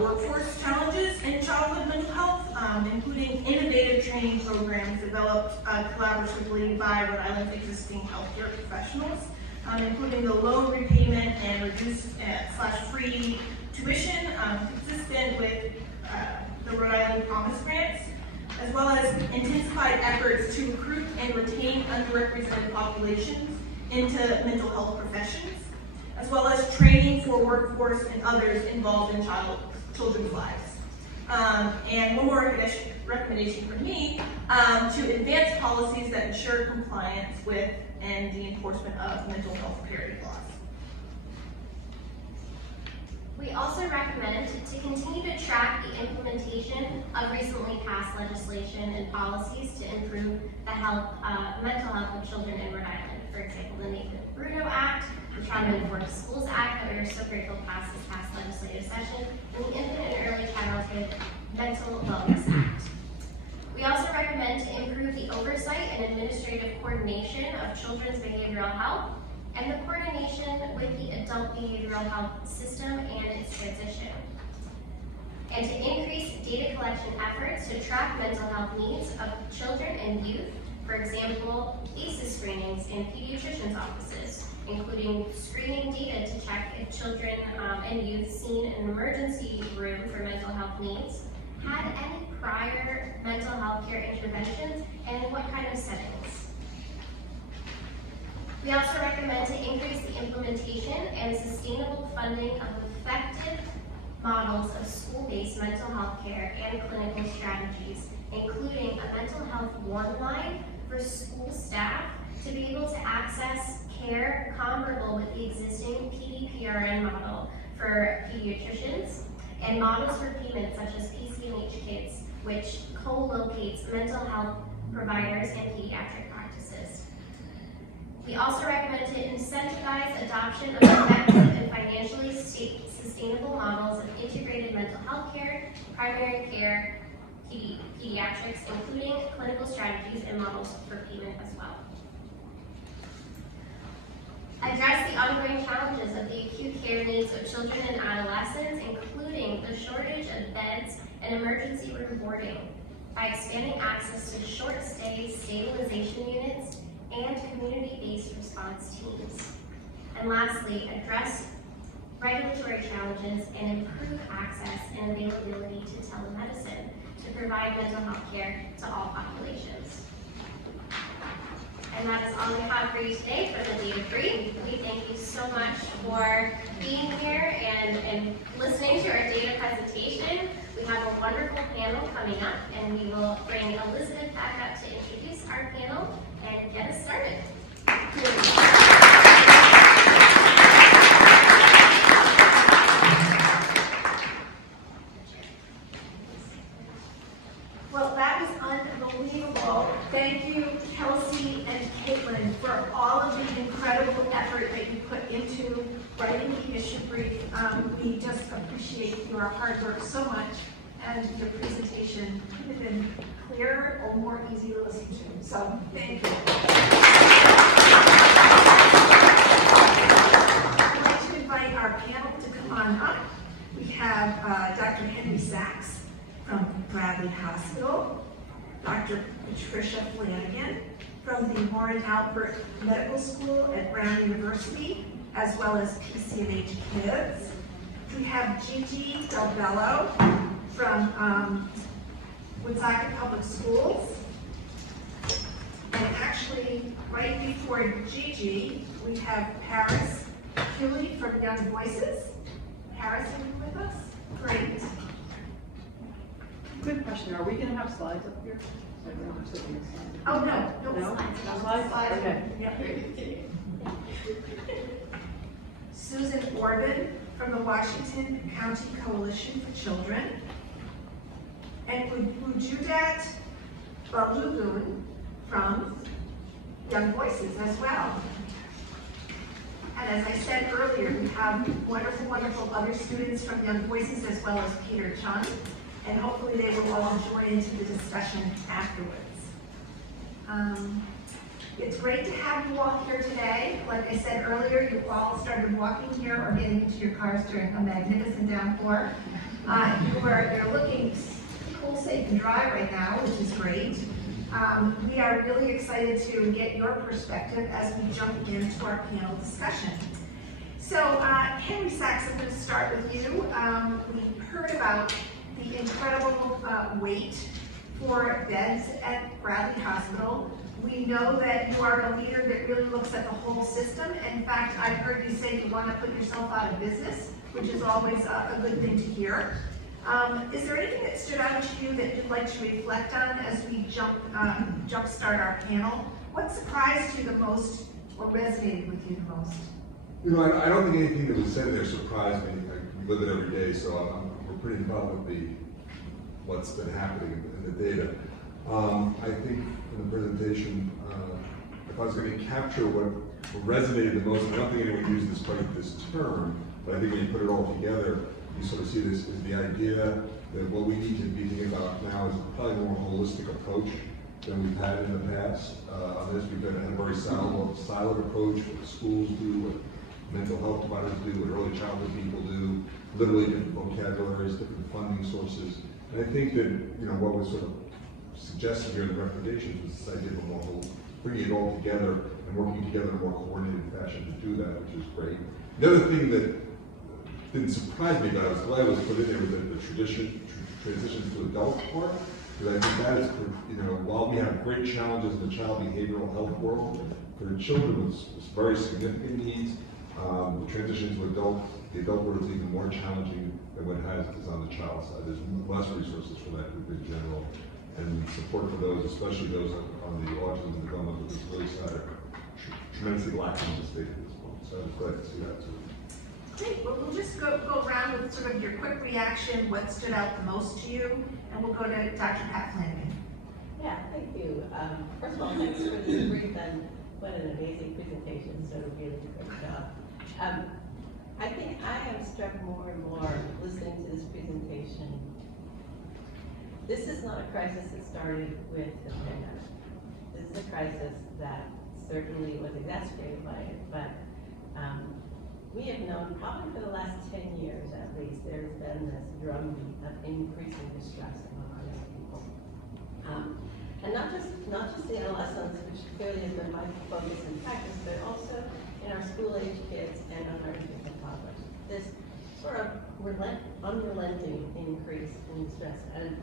workforce challenges in childhood mental health, including innovative training programs developed collaboratively by Rhode Island's existing healthcare professionals, including the loan repayment and reduced /free tuition, consistent with the Rhode Island Promise Grants, as well as intensified efforts to recruit and retain underrepresented populations into mental health professions, as well as training for workforce and others involved in children's lives. And one more recommendation from me, to advance policies that ensure compliance with and the enforcement of mental health parity laws. We also recommend to continue to track the implementation of recently passed legislation and policies to improve the mental health of children in Rhode Island. For example, the Nathan Bruno Act, the Trauma Informed Schools Act that we are so grateful passed this past legislative session, and the Infant and Early Childhood Mental Wellness Act. We also recommend to improve the oversight and administrative coordination of children's behavioral health and the coordination with the adult behavioral health system and its transition. And to increase data collection efforts to track mental health needs of children and youth, for example, ACEs screenings in pediatricians' offices, including screening data to check if children and youth seen in an emergency room for mental health needs had any prior mental health care interventions and in what kind of settings. We also recommend to increase the implementation and sustainable funding of effective models of school-based mental health care and clinical strategies, including a mental health warm line for school staff to be able to access care comparable with the existing PDPRN model for pediatricians, and models for payment such as PCMH Kids, which co-locates mental health providers and pediatric practices. We also recommend to incentivize adoption of effective and financially sustainable models of integrated mental health care, primary care, pediatrics, including clinical strategies and models for payment as well. Address the ongoing challenges of the acute care needs of children and adolescents, including the shortage of beds and emergency room boarding, by expanding access to short-stay stabilization units and community-based response teams. And lastly, address regulatory challenges and improve access and availability to telemedicine to provide mental health care to all populations. And that is all we have for you today for the Data Brief. We thank you so much for being here and listening to our data presentation. We have a wonderful panel coming up, and we will bring Elizabeth back up to introduce our panel and get us started. Well, that was unbelievable. Thank you, Kelsey and Caitlin, for all of the incredible effort that you put into writing the issue brief. We just appreciate your hard work so much, and your presentation could have been clearer or more easy to listen to. So, thank you. I'd like to invite our panel to come on up. We have Dr. Henry Sachs from Bradley Hospital, Dr. Patricia Flanagan from the Warren Albert Medical School at Brown University, as well as PCMH Kids. We have Gigi Del Bello from Woonsocket Public Schools. And actually, right before Gigi, we have Paris Cooley from Young Voices. Paris, are you with us? Great. Quick question, are we gonna have slides up here? So everyone can see the slides. Oh, no, no, No? slides. No slides? Okay. Yep. Susan Orban from the Washington County Coalition for Children. And Wujudat Balogun from Young Voices as well. And as I said earlier, we have wonderful, wonderful other students from Young Voices as well as Peter Chung. And hopefully they will all join into the discussion afterwards. It's great to have you all here today. Like I said earlier, you all started walking here or getting into your cars during a magnificent downpour. You're looking cool, safe, and dry right now, which is great. We are really excited to get your perspective as we jump into our panel discussion. So, Henry Sachs, I'm going to start with you. We heard about the incredible wait for beds at Bradley Hospital. We know that you are a leader that really looks at the whole system. In fact, I've heard you say you want to put yourself out of business, which is always a good thing to hear. Is there anything that stood out to you that you'd like to reflect on as we jumpstart our panel? What surprised you the most or resonated with you the most? You know, I don't think anything that was said there surprised me. We live it every day, so we're pretty involved with what's been happening in the data. I think in the presentation, if I was going to capture what resonated the most, I don't think anyone used this term, but I think when you put it all together, you sort of see this as the idea that what we need to be thinking about now is probably a more holistic approach than we've had in the past. On this, we've had a very siloed approach, what the schools do, what mental health providers do, what early childhood people do, literally different vocabularies, different funding sources. And I think that, you know, what was sort of suggested here in the recommendations was this idea of a more bringing it all together and working together in a more coordinated fashion to do that, which is great. The other thing that didn't surprise me, but I was glad was put in there was the transitions to adult part, because I think that is, you know, while we have great challenges in the child behavioral health world, for the children with very significant needs, the transition to the adult world is even more challenging than what it is on the child side. There's less resources for that group in general, and support for those, especially those on the autism and developmental disability side, are tremendously lacking in the state at this point. So I was glad to see that too. Great, well, we'll just go around with sort of your quick reaction, what stood out the most to you, and we'll go to Dr. Pat Flanagan. Yeah, thank you. First of all, thanks for this brief and what an amazing presentation, so really great job. I think I am struck more and more listening to this presentation. This is not a crisis that started with the pandemic. This is a crisis that certainly was exacerbated by it, but we have known probably for the last 10 years at least, there's been this drumbeat of increasing distress among our young people. And not just the adolescents, which clearly has been my focus in practice, but also in our school-age kids and on our infants and toddlers. This sort of unrelenting increase in stress. And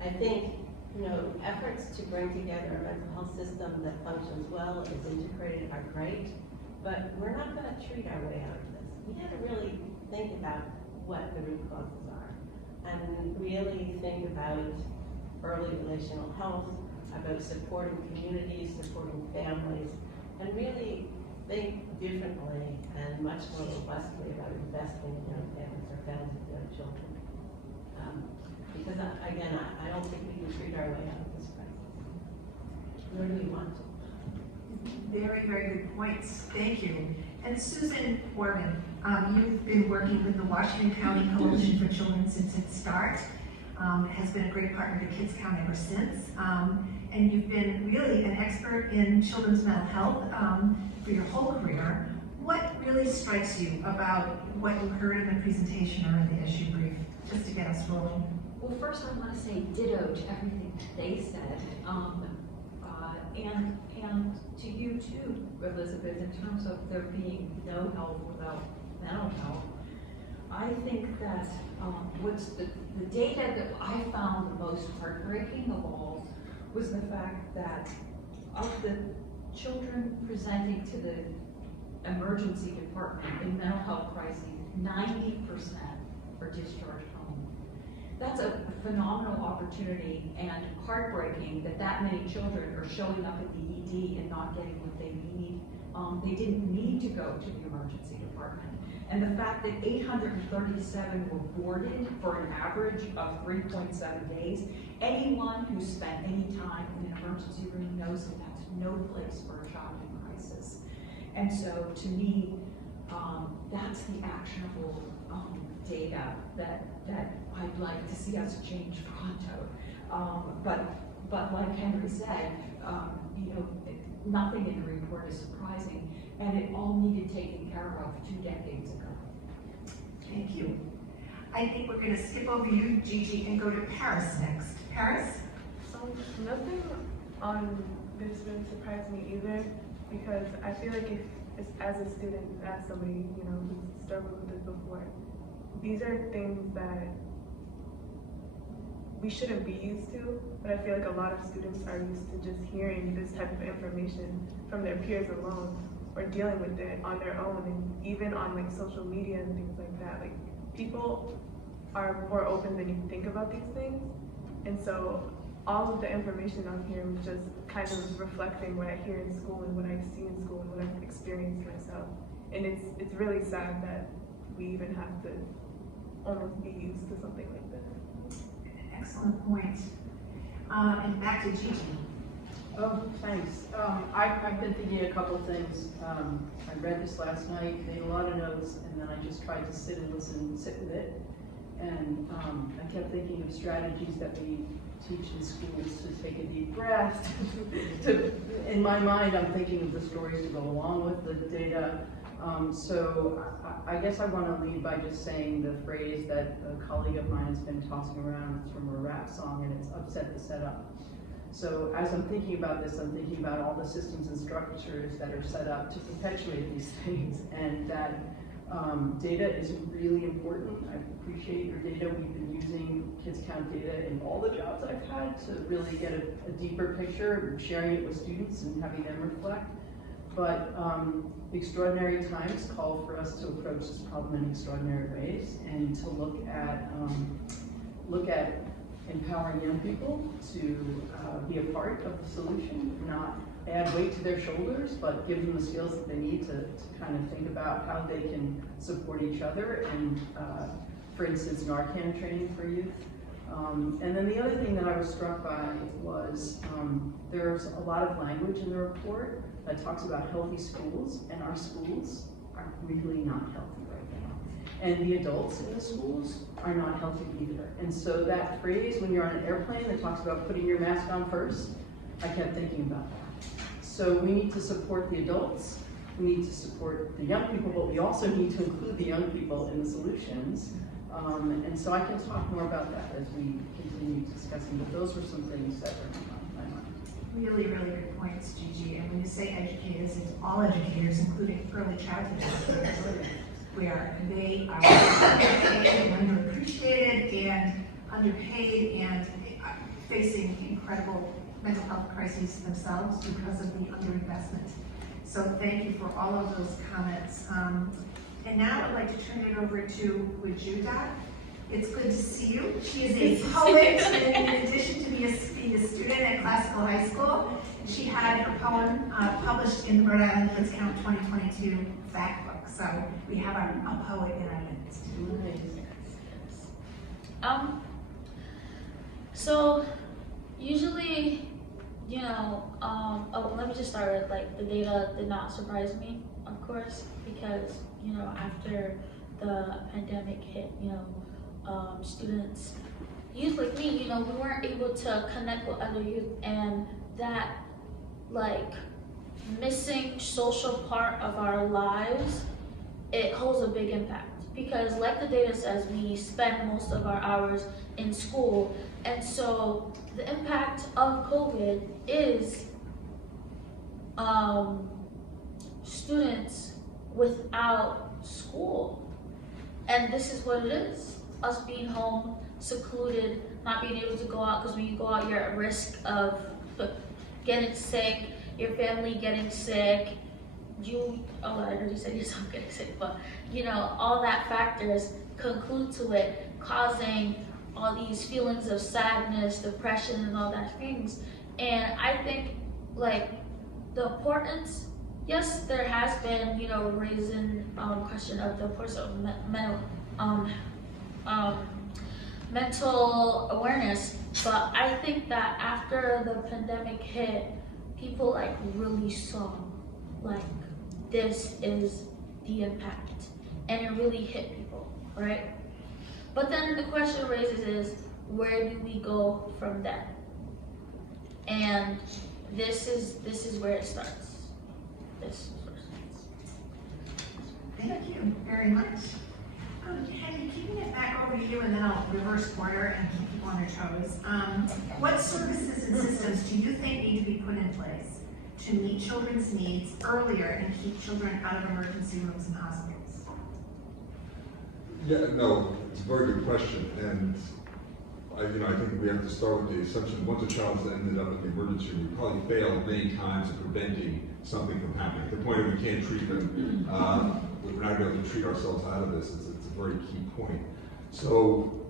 I think, you know, efforts to bring together a mental health system that functions well, is integrated, are great, but we're not going to treat our way out of this. We got to really think about what the root causes are, and really think about early relational health, about supporting communities, supporting families, and really think differently and much more robustly about investing in young families or families with young children. Because again, I don't think we can treat our way out of this crisis. Nor do we want to. Very, very good points. Thank you. And Susan Orban, you've been working with the Washington County Coalition for Children since its start. Has been a great partner to Kids Count ever since. And you've been really an expert in children's mental health for your whole career. What really strikes you about what you heard in the presentation or in the issue brief, just to get us rolling? Well, first I want to say ditto to everything that they said, and to you too, Elizabeth, in terms of there being no health without mental health. I think that what's the data that I found the most heartbreaking of all was the fact that of the children presenting to the emergency department in mental health crises, 90% are discharged home. that's a phenomenal opportunity and heartbreaking that that many children are showing up at the ED and not getting what they need. They didn't need to go to the emergency department. And the fact that 837 were boarded for an average of 3.7 days, anyone who spent any time in an emergency room knows that that's no place for a child in crisis. And so to me, that's the actionable data that I'd like to see us change pronto. But like Henry said, you know, nothing in the report is surprising, and it all needed taken care of 2 decades ago. Thank you. I think we're gonna skip over you, Gigi, and go to Paris next. Paris? So nothing on this really surprised me either, because I feel like if as a student, as somebody, you know, who's struggled with this before, these are things that we shouldn't be used to, but I feel like a lot of students are used to just hearing this type of information from their peers alone, or dealing with it on their own, and even on like social media and things like that. Like, people are more open than you think about these things, and so all of the information on here was just kind of reflecting what I hear in school and what I see in school and what I've experienced myself. And it's really sad that we even have to almost be used to something like this. Excellent point. And back to Gigi. Oh, thanks. I've been thinking a couple things. I read this last night, made a lot of notes, and then I just tried to sit and listen, sit with it. And I kept thinking of strategies that we teach in schools to take a deep breath. In my mind, I'm thinking of the stories to go along with the data. So I guess I want to lead by just saying the phrase that a colleague of mine has been tossing around. It's from a rap song, and it's upset the setup. So as I'm thinking about this, I'm thinking about all the systems and structures that are set up to perpetuate these things, and that data is really important. I appreciate your data. We've been using Kids Count data in all the jobs I've had to really get a deeper picture, sharing it with students and having them reflect. But extraordinary times call for us to approach this problem in extraordinary ways, and to look at empowering young people to be a part of the solution, not add weight to their shoulders, but give them the skills that they need to kind of think about how they can support each other, and for instance, Narcan training for youth. And then the other thing that I was struck by was there's a lot of language in the report that talks about healthy schools, and our schools are really not healthy right now. And the adults in the schools are not healthy either. And so that phrase, when you're on an airplane, that talks about putting your mask on first, I kept thinking about that. So we need to support the adults, we need to support the young people, but we also need to include the young people in the solutions. And so I can talk more about that as we continue discussing, but those were some things that were on my mind. Really, really good points, Gigi. And when you say educators, it's all educators, including early childhood educators, where they are underappreciated and underpaid and facing incredible mental health crises themselves because of the underinvestment. So thank you for all of those comments. And now I'd like to turn it over to Wajuda. It's good to see you. She is a poet in addition to being a student at Classical High School. She had her poem published in the Rhode Island Kids Count 2022 fact book. So we have a poet in our midst. So usually, you know, let me just start with, like, the data did not surprise me, of course, because, you know, after the pandemic hit, you know, students, youth like me, you know, we weren't able to connect with other youth, and that, like, missing social part of our lives, it holds a big impact. Because like the data says, we spend most of our hours in school, and so the impact of COVID is students without school. And this is what it is, us being home, secluded, not being able to go out, because when you go out, you're at risk of getting sick, your family getting sick, I already said yourself getting sick, but you know, all that factors conclude to it causing all these feelings of sadness, depression, and all that things. And I think like the importance, yes, there has been, you know, raising question of the importance of mental awareness, but I think that after the pandemic hit, people like really saw like this is the impact, and it really hit people, right? But then the question raises is, where do we go from there? And this is where it starts. This is where it starts. Thank you very much. Henry, keeping it back over to you, and then I'll reverse order and keep people on their toes. What services and systems do you think need to be put in place to meet children's needs earlier and keep children out of emergency rooms and hospitals? Yeah, no, it's a very good question, and I think we have to start with the assumption once a child's ended up in the emergency room, we probably failed many times at preventing something from happening. At the point that we can't treat them, we're not able to treat ourselves out of this. It's a very key point. So,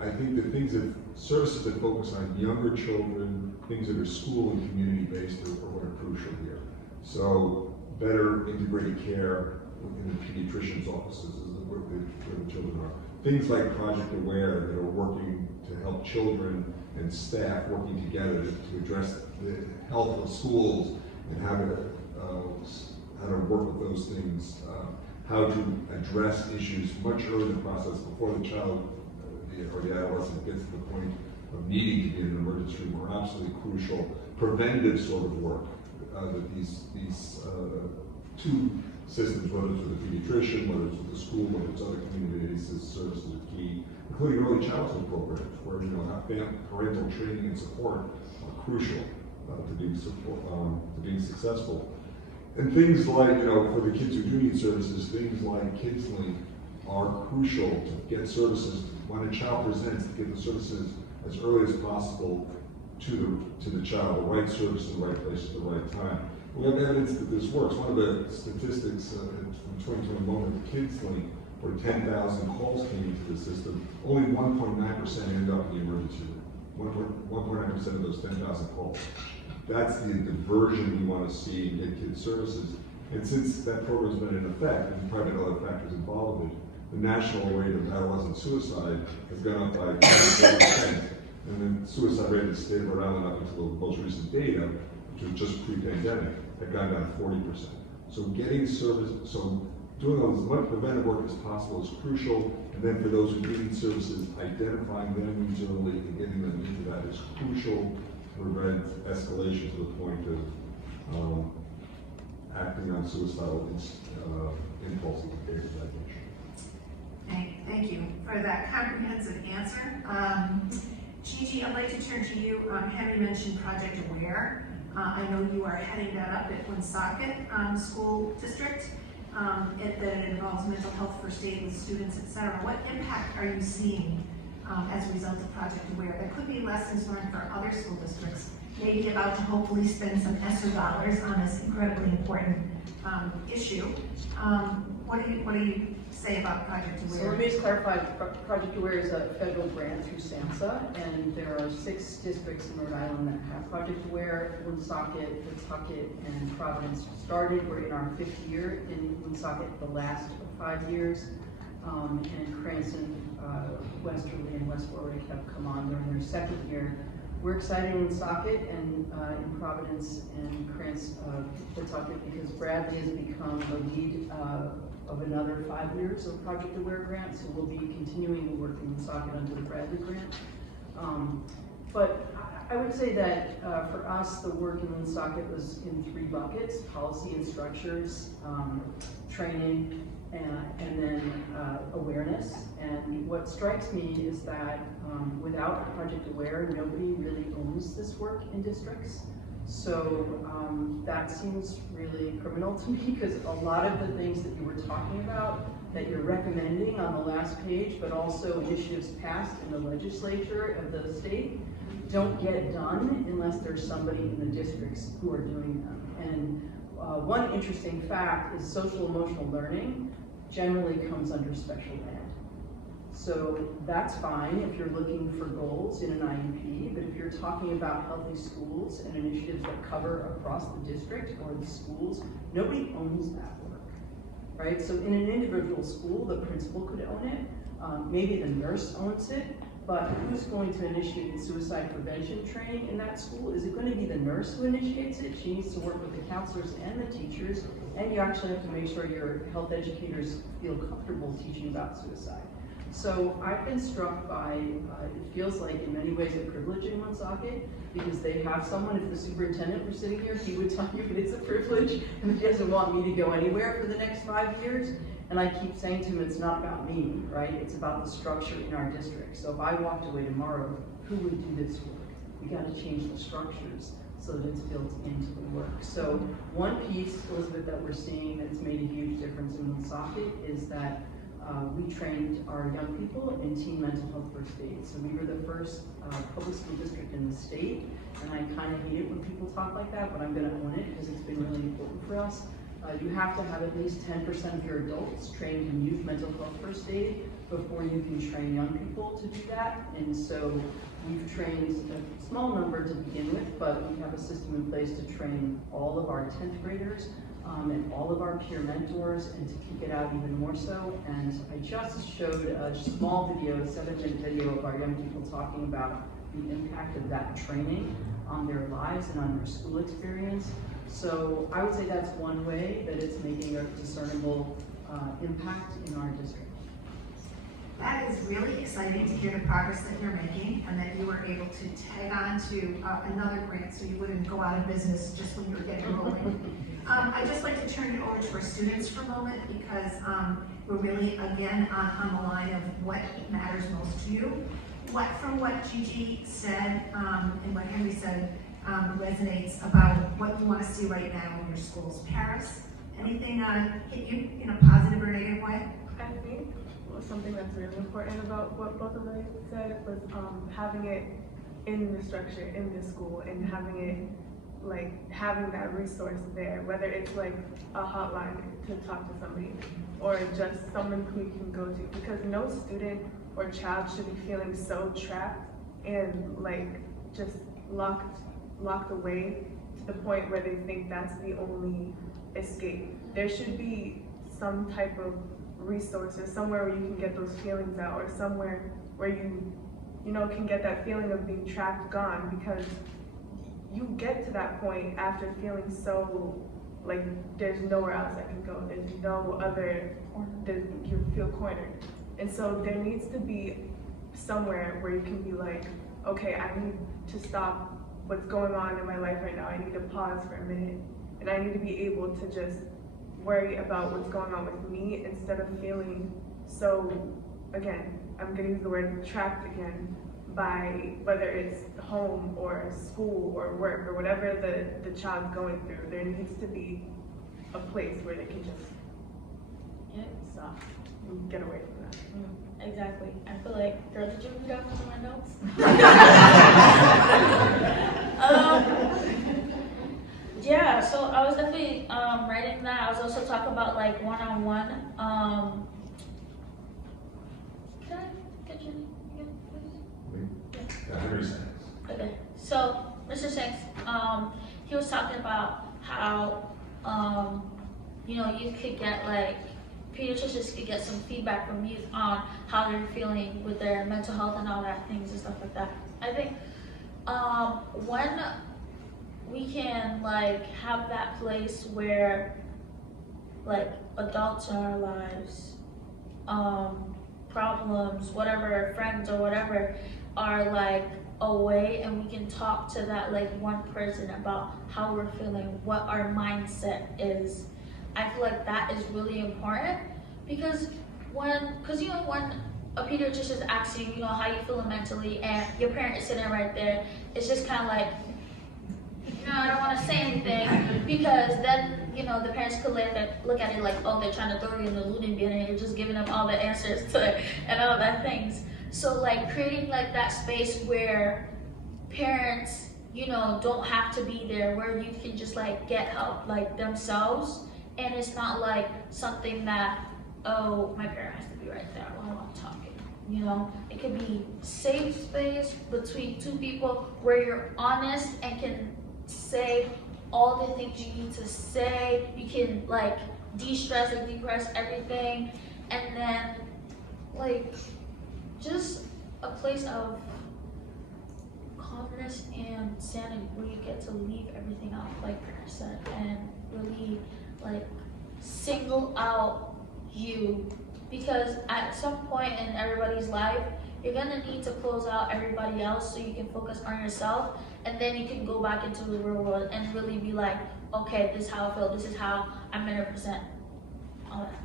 I think the services that focus on younger children, things that are school and community based are what are crucial here. So, better integrated care in the pediatrician's offices is where the children are. Things like Project Aware that are working to help children and staff working together to address the health of schools and how to work with those things, how to address issues much earlier in the process before the child or the adolescent gets to the point of needing to be in an emergency room are absolutely crucial. Preventative sort of work that these two systems, whether it's with a pediatrician, whether it's with the school, whether it's other community-based services are key, including early childhood programs where parental training and support are crucial to being successful. And things like, for the kids who do need services, things like KidsLink are crucial to get services when a child presents, to get the services as early as possible to the child, the right service in the right place at the right time. We have evidence that this works. One of the statistics from 2021 with KidsLink, where 10,000 calls came into the system, only 1.9% ended up in the emergency room. 1.9% of those 10,000 calls. That's the diversion we want to see and get kids services. And since that program's been in effect, and probably other factors involved in it, the national rate of adolescent suicide has gone up by 20%. And the suicide rate in the state of Rhode Island up until the most recent data, which was just pre-pandemic, had gone down 40%. So getting service, so doing as much preventive work as possible is crucial. And then for those who need services, identifying their needs early and getting them into that is crucial to prevent escalation to the point of acting on suicidal impulses and things of that nature. Thank you for that comprehensive answer. Gigi, I'd like to turn to you. Henry mentioned Project Aware. I know you are heading that up at Woonsocket School District. That it involves mental health first aid with students, et cetera. What impact are you seeing as a result of Project Aware? There could be lessons learned for other school districts, maybe about to hopefully spend some ESSER dollars on this incredibly important issue. What do you say about Project Aware? So let me just clarify, Project Aware is a federal grant through SAMHSA, and there are 6 districts in Rhode Island that have Project Aware. Woonsocket, Pawtucket, and Providence started. We're in our 5th year in Woonsocket, the last of 5 years. And Cranston, Westerly, and West Warwick have come on during their 2nd year. We're excited in Woonsocket and in Providence and Pawtucket because Bradley has become the lead of another 5 years of Project Aware grant, so we'll be continuing to work in Woonsocket under the Bradley grant. But I would say that for us, the work in Woonsocket was in 3 buckets: policy and structures, training, and then awareness. And what strikes me is that without Project Aware, nobody really owns this work in districts. So that seems really criminal to me, because a lot of the things that you were talking about, that you're recommending on the last page, but also initiatives passed in the legislature of the state, don't get done unless there's somebody in the districts who are doing them. And one interesting fact is social emotional learning generally comes under special ed. So that's fine if you're looking for goals in an IEP, but if you're talking about healthy schools and initiatives that cover across the district or the schools, nobody owns that work, right? So in an individual school, the principal could own it, maybe the nurse owns it, but who's going to initiate suicide prevention training in that school? Is it going to be the nurse who initiates it? She needs to work with the counselors and the teachers, and you actually have to make sure your health educators feel comfortable teaching about suicide. So I've been struck by, it feels like in many ways a privilege in Woonsocket, because they have someone, if the superintendent were sitting here, he would tell you that it's a privilege, and he doesn't want me to go anywhere for the next 5 years. And I keep saying to him, it's not about me, right? It's about the structure in our district. So if I walked away tomorrow, who would do this work? We gotta change the structures so that it's built into the work. So one piece, Elizabeth, that we're seeing that's made a huge difference in Woonsocket is that we trained our young people in teen mental health first aid. So we were the first public school district in the state, and I kind of hate it when people talk like that, but I'm gonna own it because it's been really important for us. You have to have at least 10% of your adults trained in youth mental health first aid before you can train young people to do that. And so we've trained a small number to begin with, but we have a system in place to train all of our 10th graders and all of our peer mentors, and to kick it out even more so. And I just showed a small video, a 7-minute video of our young people talking about the impact of that training on their lives and on their school experience. So I would say that's one way that it's making a discernible impact in our district. That is really exciting to hear the progress that you're making, and that you were able to tag on to another grant so you wouldn't go out of business just when you were getting rolling. I'd just like to turn it over to our students for a moment, because we're really, again, on the line of what matters most to you. From what Gigi said and what Henry said resonates about what you want to see right now in your schools. Paris, anything hit you in a positive or negative way? I think something that's really important about what both of them said was having it in the structure, in the school, and having it, like, having that resource there, whether it's like a hotline to talk to somebody or just someone who you can go to, because no student or child should be feeling so trapped and like just locked away to the point where they think that's the only escape. There should be some type of resource or somewhere where you can get those feelings out, or somewhere where you can get that feeling of being trapped gone, because you get to that point after feeling so like there's nowhere else I can go, there's no other, you feel cornered. And so there needs to be somewhere where you can be like, okay, I need to stop what's going on in my life right now. I need to pause for a minute, and I need to be able to just worry about what's going on with me instead of feeling so, again, I'm gonna use the word trapped again, by whether it's home or school or work or whatever the child's going through. There needs to be a place where they can just stop and get away from that. Exactly. I feel like, girl, did you read off some of my notes? Yeah, so I was definitely writing that. I was also talking about like one-on-one. Can I get your name again, please? Yeah, Henry Sands. Okay, so Mr. Shanks, he was talking about how you could get like pediatricians could get some feedback from youth on how they're feeling with their mental health and all that things and stuff like that. I think when we can like have that place where like adults in our lives, problems, whatever, friends or whatever, are like away, and we can talk to that like one person about how we're feeling, what our mindset is. I feel like that is really important, because when a pediatrician asks you, how you feeling mentally, and your parent is sitting right there, it's just kind of like, I don't want to say anything, because then, the parents could look at it like, oh, they're trying to throw you in the loony bin and you're just giving them all the answers to it and all that things. So like creating like that space where parents, don't have to be there, where you can just like get help like themselves, and it's not like something that, oh, my parent has to be right there while I'm talking. You know, it could be safe space between two people where you're honest and can say all the things you need to say. You can like de-stress and depress everything, and then like just a place of calmness and sanity where you get to leave everything out, like Claire said, and really like single out you, because at some point in everybody's life you're gonna need to close out everybody else so you can focus on yourself, and then you can go back into the real world and really be like, okay, this is how I feel, this is how I'm gonna present all that.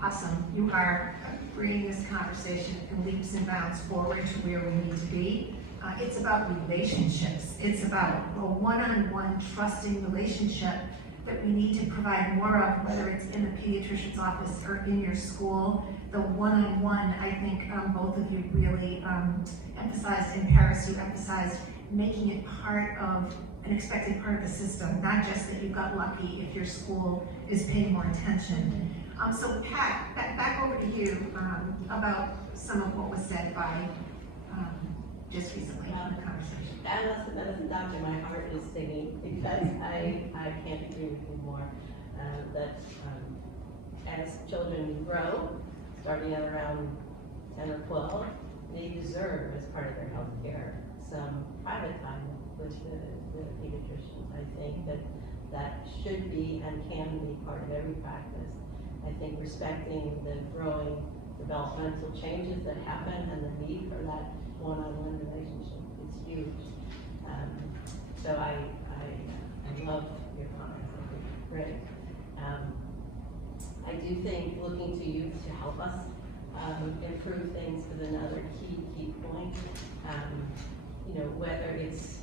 Awesome. You are bringing this conversation in leaps and bounds forward to where we need to be. It's about relationships. It's about a one-on-one trusting relationship that we need to provide more of, whether it's in the pediatrician's office or in your school. The one-on-one, I think both of you really emphasized, and Paris, you emphasized making it part of an expected part of the system, not just that you got lucky if your school is paying more attention. So Pat, back over to you about some of what was said by just recently in the conversation. I must admit, as a doctor, my heart is singing because I can't agree with you more. That as children grow, starting at around 10 or 12, they deserve, as part of their health care, some private time with the pediatrician. I think that should be and can be part of every practice. I think respecting the growing developmental changes that happen and the need for that one-on-one relationship is huge. So I love your comments. I think they're great. I do think looking to youth to help us improve things is another key point. You know, whether it's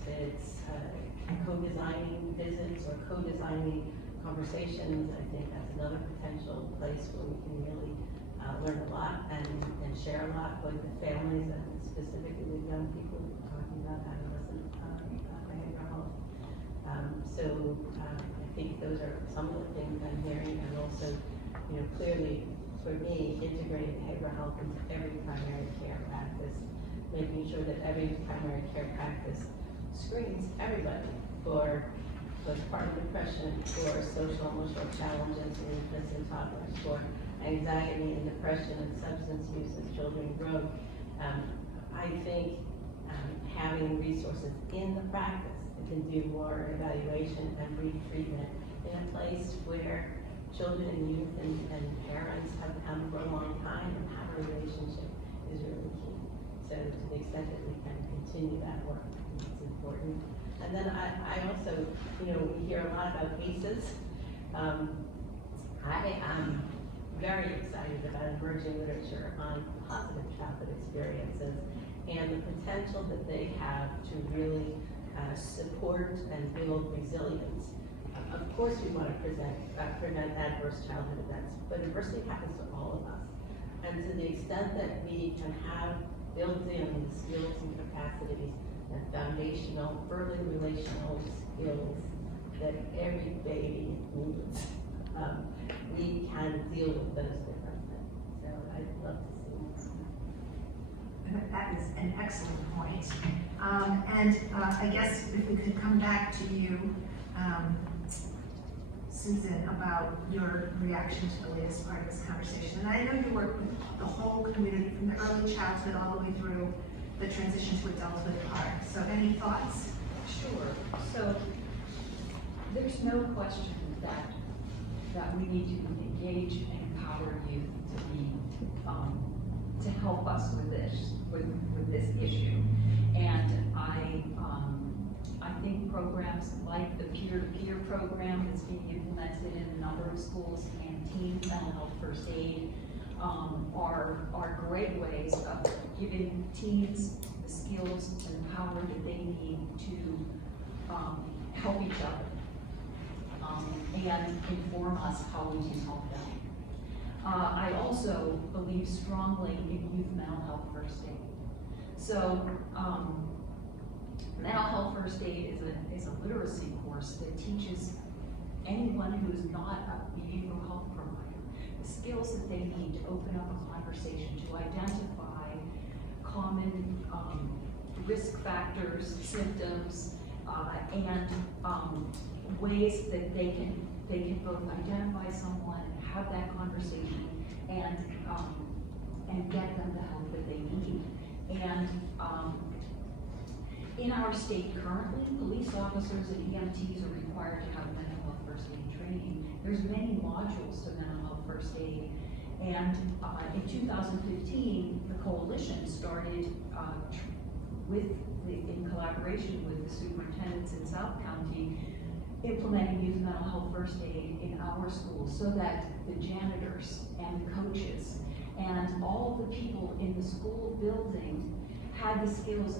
co-designing visits or co-designing conversations, I think that's another potential place where we can really learn a lot and share a lot, both with families and specifically with young people talking about adolescent behavioral health. So I think those are some of the things I'm hearing, and also, you know, clearly for me, integrating behavioral health into every primary care practice, making sure that every primary care practice screens everybody for postpartum depression, for social emotional challenges in infants and toddlers, for anxiety and depression and substance use as children grow. I think having resources in the practice that can do more evaluation and brief treatment in a place where children and youth and parents have come for a long time and have a relationship is really key. So to the extent that we can continue that work, I think it's important. And then I also, you know, we hear a lot about ACEs. I am very excited about emerging literature on positive childhood experiences and the potential that they have to really support and build resilience. Of course, we want to prevent adverse childhood events, but adversity happens to all of us. And to the extent that we can have built in the skills and capacities and foundational early relational skills that every baby needs, we can deal with those different things. So I'd love to see more. That is an excellent point. I guess if we could come back to you, Susan, about your reaction to the latest part of this conversation. And I know you work with the whole community from the early childhood all the way through the transition to adulthood part. So any thoughts? Sure. So there's no question that we need to engage and empower youth to be to help us with this issue. And I think programs like the peer-to-peer program that's being implemented in a number of schools, and teen mental health first aid are great ways of giving teens the skills and power that they need to help each other and inform us how we can help them. I also believe strongly in youth mental health first aid. So mental health first aid is a literacy course that teaches anyone who is not a behavioral health provider skills that they need to open up a conversation, to identify common risk factors, symptoms, and ways that they can both identify someone, have that conversation, and get them the help that they need. And in our state currently, police officers and EMTs are required to have mental health first aid training. There's many modules to mental health first aid. And in 2015, the coalition started in collaboration with the superintendents in South County, implementing youth mental health first aid in our schools so that the janitors and the coaches and all of the people in the school building had the skills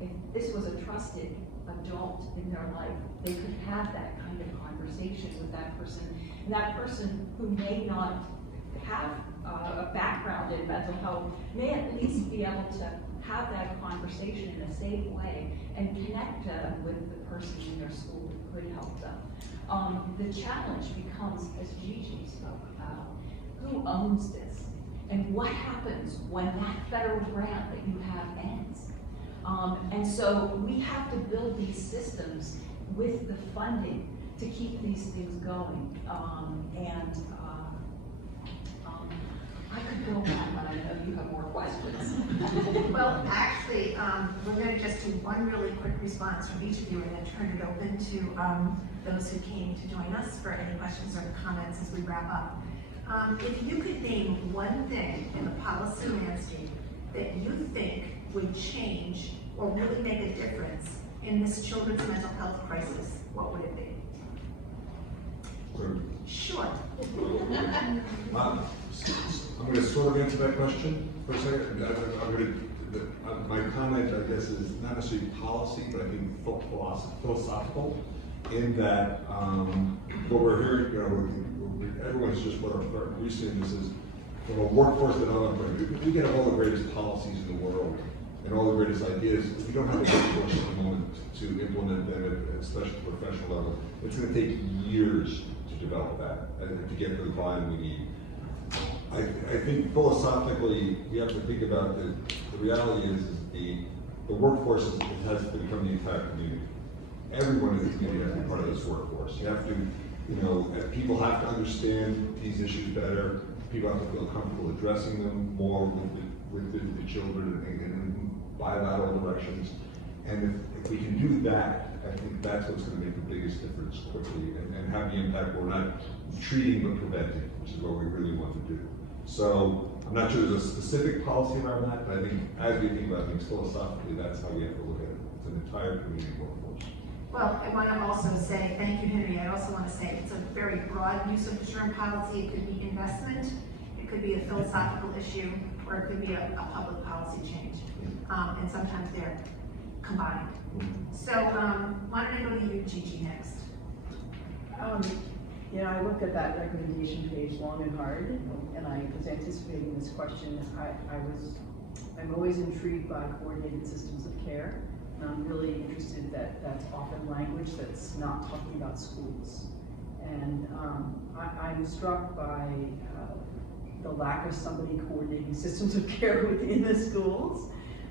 if this was a trusted adult in their life, they could have that kind of conversation with that person. And that person who may not have a background in mental health may at least be able to have that conversation in a safe way and connect them with the person in their school who could help them. The challenge becomes, as Gigi spoke about, who owns this? And what happens when that federal grant that you have ends? And so we have to build these systems with the funding to keep these things going. I could go on, but I know you have more questions. Well, actually, we're going to just do one really quick response from each of you and then turn it open to those who came to join us for any questions or comments as we wrap up. If you could name one thing in the policy landscape that you think would change or really make a difference in this children's mental health crisis, what would it be? Sure. I'm going to sort of answer that question for a second. My comment, I guess, is not necessarily policy, but I think philosophical, in that what we're hearing, everyone's just what we're seeing this is from a workforce development. We get all the greatest policies in the world and all the greatest ideas. If we don't have the workforce at the moment to implement them, especially at the professional level, it's going to take years to develop that and to get to the volume we need. I think philosophically, we have to think about the reality is the workforce has to become the entire community. Everyone in the community has to be part of this workforce. You have to, people have to understand these issues better. People have to feel comfortable addressing them more with the children and in bilateral directions. And if we can do that, I think that's what's going to make the biggest difference quickly and have the impact where we're not treating but preventing, which is what we really want to do. So I'm not sure there's a specific policy around that, but I think as we think about things philosophically, that's how we have to look at it. It's an entire community workforce. Well, I want to also say, thank you, Henry. I also want to say it's a very broad use of the term policy. It could be investment, it could be a philosophical issue, or it could be a public policy change. And sometimes they're combined. So why don't I go to you, Gigi, next? I looked at that recommendation page long and hard, and I was anticipating this question. I'm always intrigued by coordinated systems of care, and I'm really interested that that's often language that's not talking about schools. And I'm struck by the lack of somebody coordinating systems of care within the schools,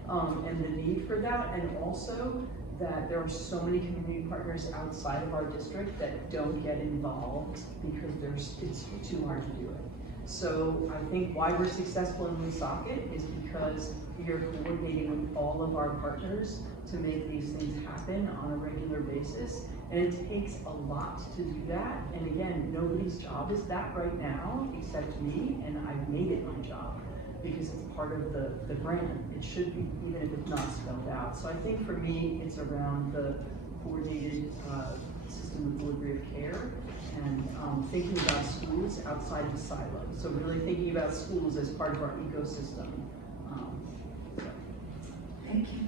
and the need for that, and also that there are so many community partners outside of our district that don't get involved because it's too hard to do it. So I think why we're successful in Woonsocket is because we are coordinating with all of our partners to make these things happen on a regular basis. And it takes a lot to do that. And again, nobody's job is that right now except me, and I've made it my job because it's part of the brand. It should be, even if it's not spelled out. So I think for me, it's around the coordinated system of delivery of care and thinking about schools outside the silo. So really thinking about schools as part of our ecosystem. Thank you.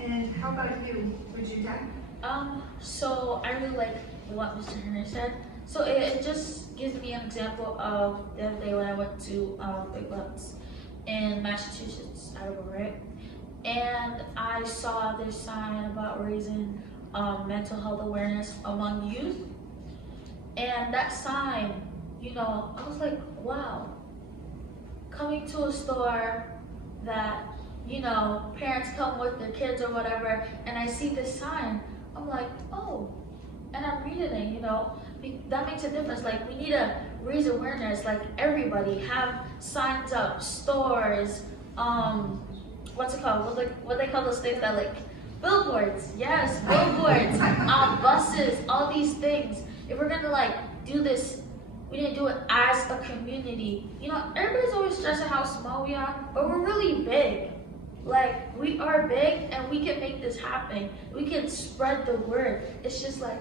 And how about you, Rajita? So I really like what Mr. Henry said. So it just gives me an example of the other day when I went to Big Lots in Massachusetts, I don't know, right? And I saw this sign about raising mental health awareness among youth. And that sign you know, I was like, wow. Coming to a store that, you know, parents come with their kids or whatever, and I see this sign, I'm like, oh, and I'm reading it, you know, that makes a difference. Like, we need to raise awareness, like everybody, have signs up, stores, what's it called, what they call those things that like, billboards, yes, billboards, buses, all these things. If we're gonna like do this, we need to do it as a community. You know, everybody's always stressing how small we are, but we're really big. Like, we are big and we can make this happen. We can spread the word. It's just like,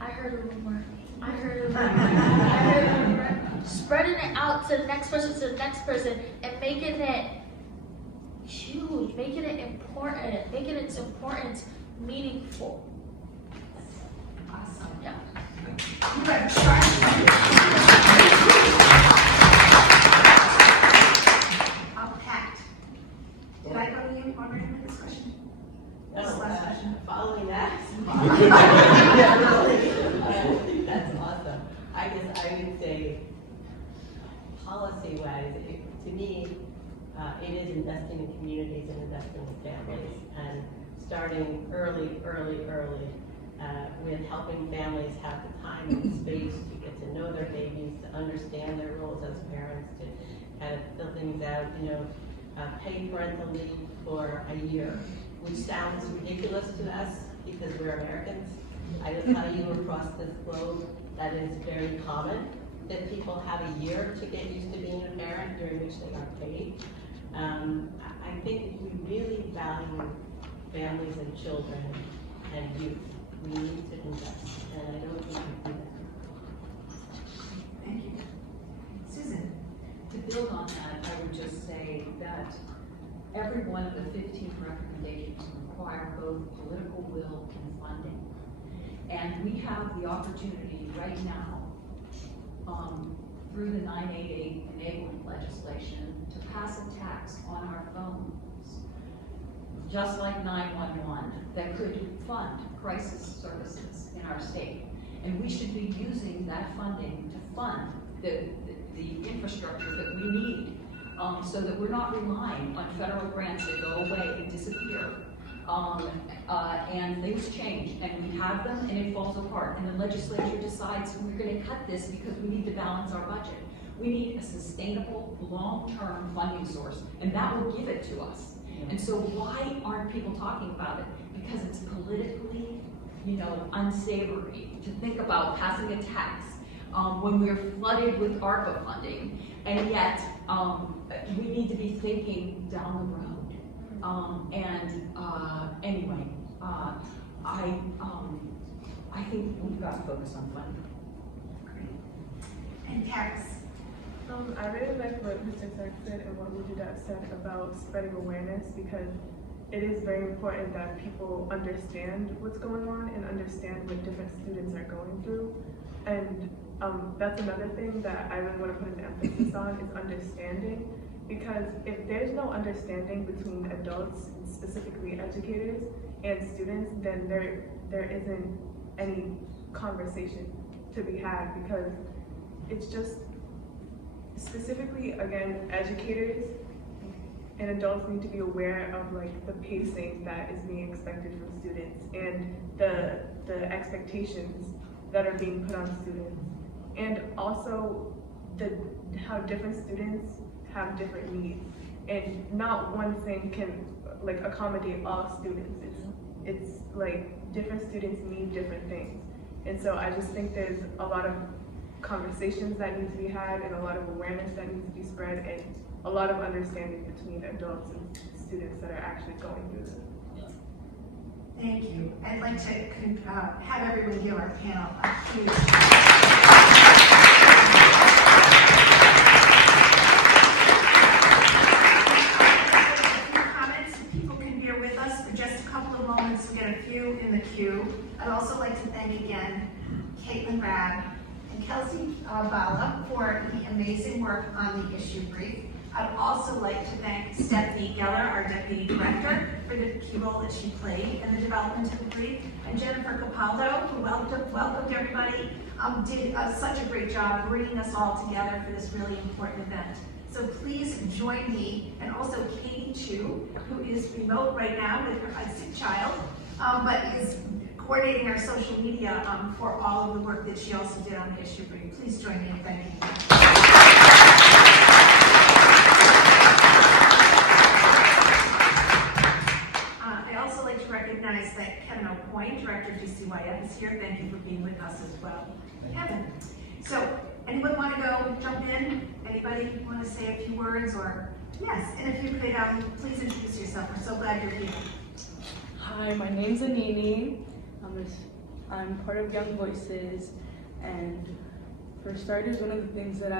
I heard a rumor. I heard a rumor. I heard a rumor. Spreading it out to the next person, and making it huge, making it important, making its importance meaningful. Awesome. Yeah. You have tried. Packed. Did I go to you already with this question? This is the last question. Following that. Yeah, really. That's awesome. I guess I would say, policy-wise, to me, it is investing in communities and investing in families, and starting early, with helping families have the time and the space to get to know their babies, to understand their roles as parents, to kind of fill things out, you know, pay parental leave for a year, which sounds ridiculous to us because we're Americans. I will tell you across this globe that is very common, that people have a year to get used to being a parent during which they are paid. I think if we really value families and children and youth, we need to invest, and I don't think we do that. Thank you. Susan? To build on that, I would just say that every one of the 15 recommendations require both political will and funding. And we have the opportunity right now, through the 988 enabling legislation, to pass a tax on our phones, just like 911, that could fund crisis services in our state. And we should be using that funding to fund the infrastructure that we need, so that we're not relying on federal grants that go away and disappear. And things change, and we have them, and it falls apart. And the legislature decides we're going to cut this because we need to balance our budget. We need a sustainable, long-term funding source, and that will give it to us. And so why aren't people talking about it? Because it's politically, you know, unsavory to think about passing a tax when we're flooded with ARPA funding, and yet we need to be thinking down the road. Anyway, I think we've got to focus on funding. And Paris? I really like what Mr. Sark said and what Wujudat said about spreading awareness, because it is very important that people understand what's going on and understand what different students are going through. And that's another thing that I really want to put an emphasis on, is understanding. Because if there's no understanding between adults, specifically educators, and students, then there isn't any conversation to be had, because it's just, specifically, again, educators and adults need to be aware of like the pacing that is being expected from students, and the expectations that are being put on students, and also how different students have different needs, and not one thing can like accommodate all students. It's like different students need different things, and so I just think there's a lot of conversations that need to be had, and a lot of awareness that needs to be spread, and a lot of understanding between adults and students that are actually going through this. Thank you. I'd like to have everyone give our panel a huge I'd also like to thank again Caitlin Rad and Kelsey Bala for the amazing work on the issue brief. I'd also like to thank Stephanie Geller, our Deputy Director, for the key role that she played in the development of the brief, and Jennifer Capaldo, who welcomed everybody, did such a great job bringing us all together for this really important event. So please join me, and also Katie Chu, who is remote right now with her sick child, but is coordinating our social media for all of the work that she also did on the issue brief. Please join me in thanking her. Recognize that Kevin O'Coin, Director of GCYF, is here. Thank you for being with us as well. Kevin. So, anyone want to go jump in? Anybody want to say a few words? Or yes, and if you could, please introduce yourself. We're so glad you're here. Hi, my name's Anini. I'm part of Young Voices, and for starters, one of the things that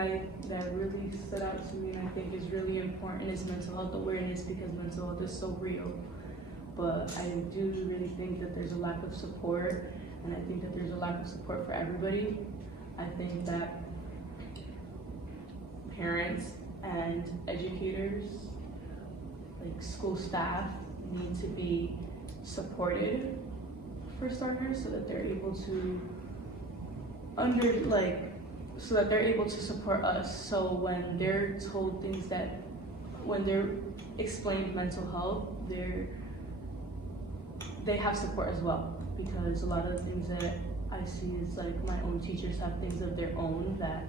really stood out to me and I think is really important is mental health awareness, because mental health is so real. But I do really think that there's a lack of support, and I think that there's a lack of support for everybody. I think that parents and educators, like school staff, need to be supported for starters, so that they're able to support us. So when they're told things when they're explained mental health, they have support as well, because a lot of the things that I see is like my own teachers have things of their own that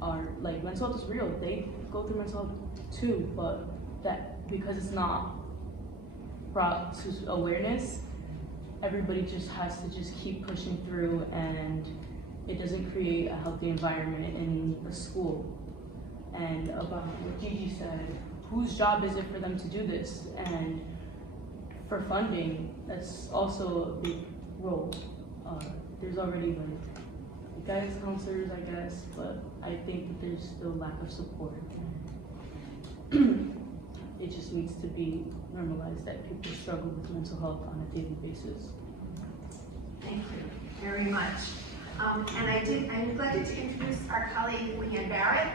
are like, mental health is real. They go through mental health too, but that because it's not brought to awareness, everybody just has to just keep pushing through, and it doesn't create a healthy environment in the school. And about what Gigi said, whose job is it for them to do this? And for funding, that's also a big role. There's already like guidance counselors, I guess, but I think that there's still lack of support. It just needs to be normalized that people struggle with mental health on a daily basis. Thank you very much. And I neglected to introduce our colleague, Leanne Barrett,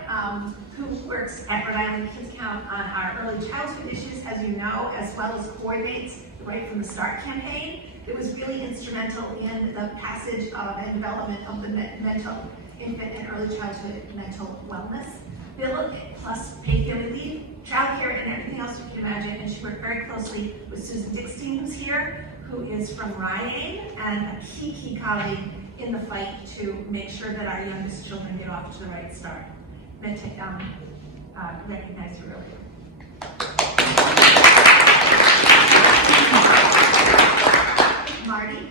who works at Rhode Island Kids Count on our early childhood issues, as you know, as well as coordinates the Right from the Start campaign. It was really instrumental in the passage of and development of the mental infant and early childhood mental wellness bill, plus paid family leave, childcare, and everything else you can imagine. And she worked very closely with Susan Dickstein, who's here, who is from Rhode, and a key colleague in the fight to make sure that our youngest children get off to the right start. Meant to recognize you earlier. Marty?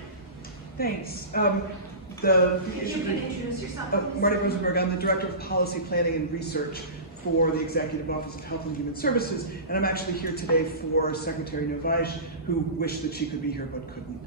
Thanks. If you can introduce yourself. Marty Rosenberg, I'm the Director of Policy Planning and Research for the Executive Office of Health and Human Services, and I'm actually here today for Secretary Novaj, who wished that she could be here but couldn't.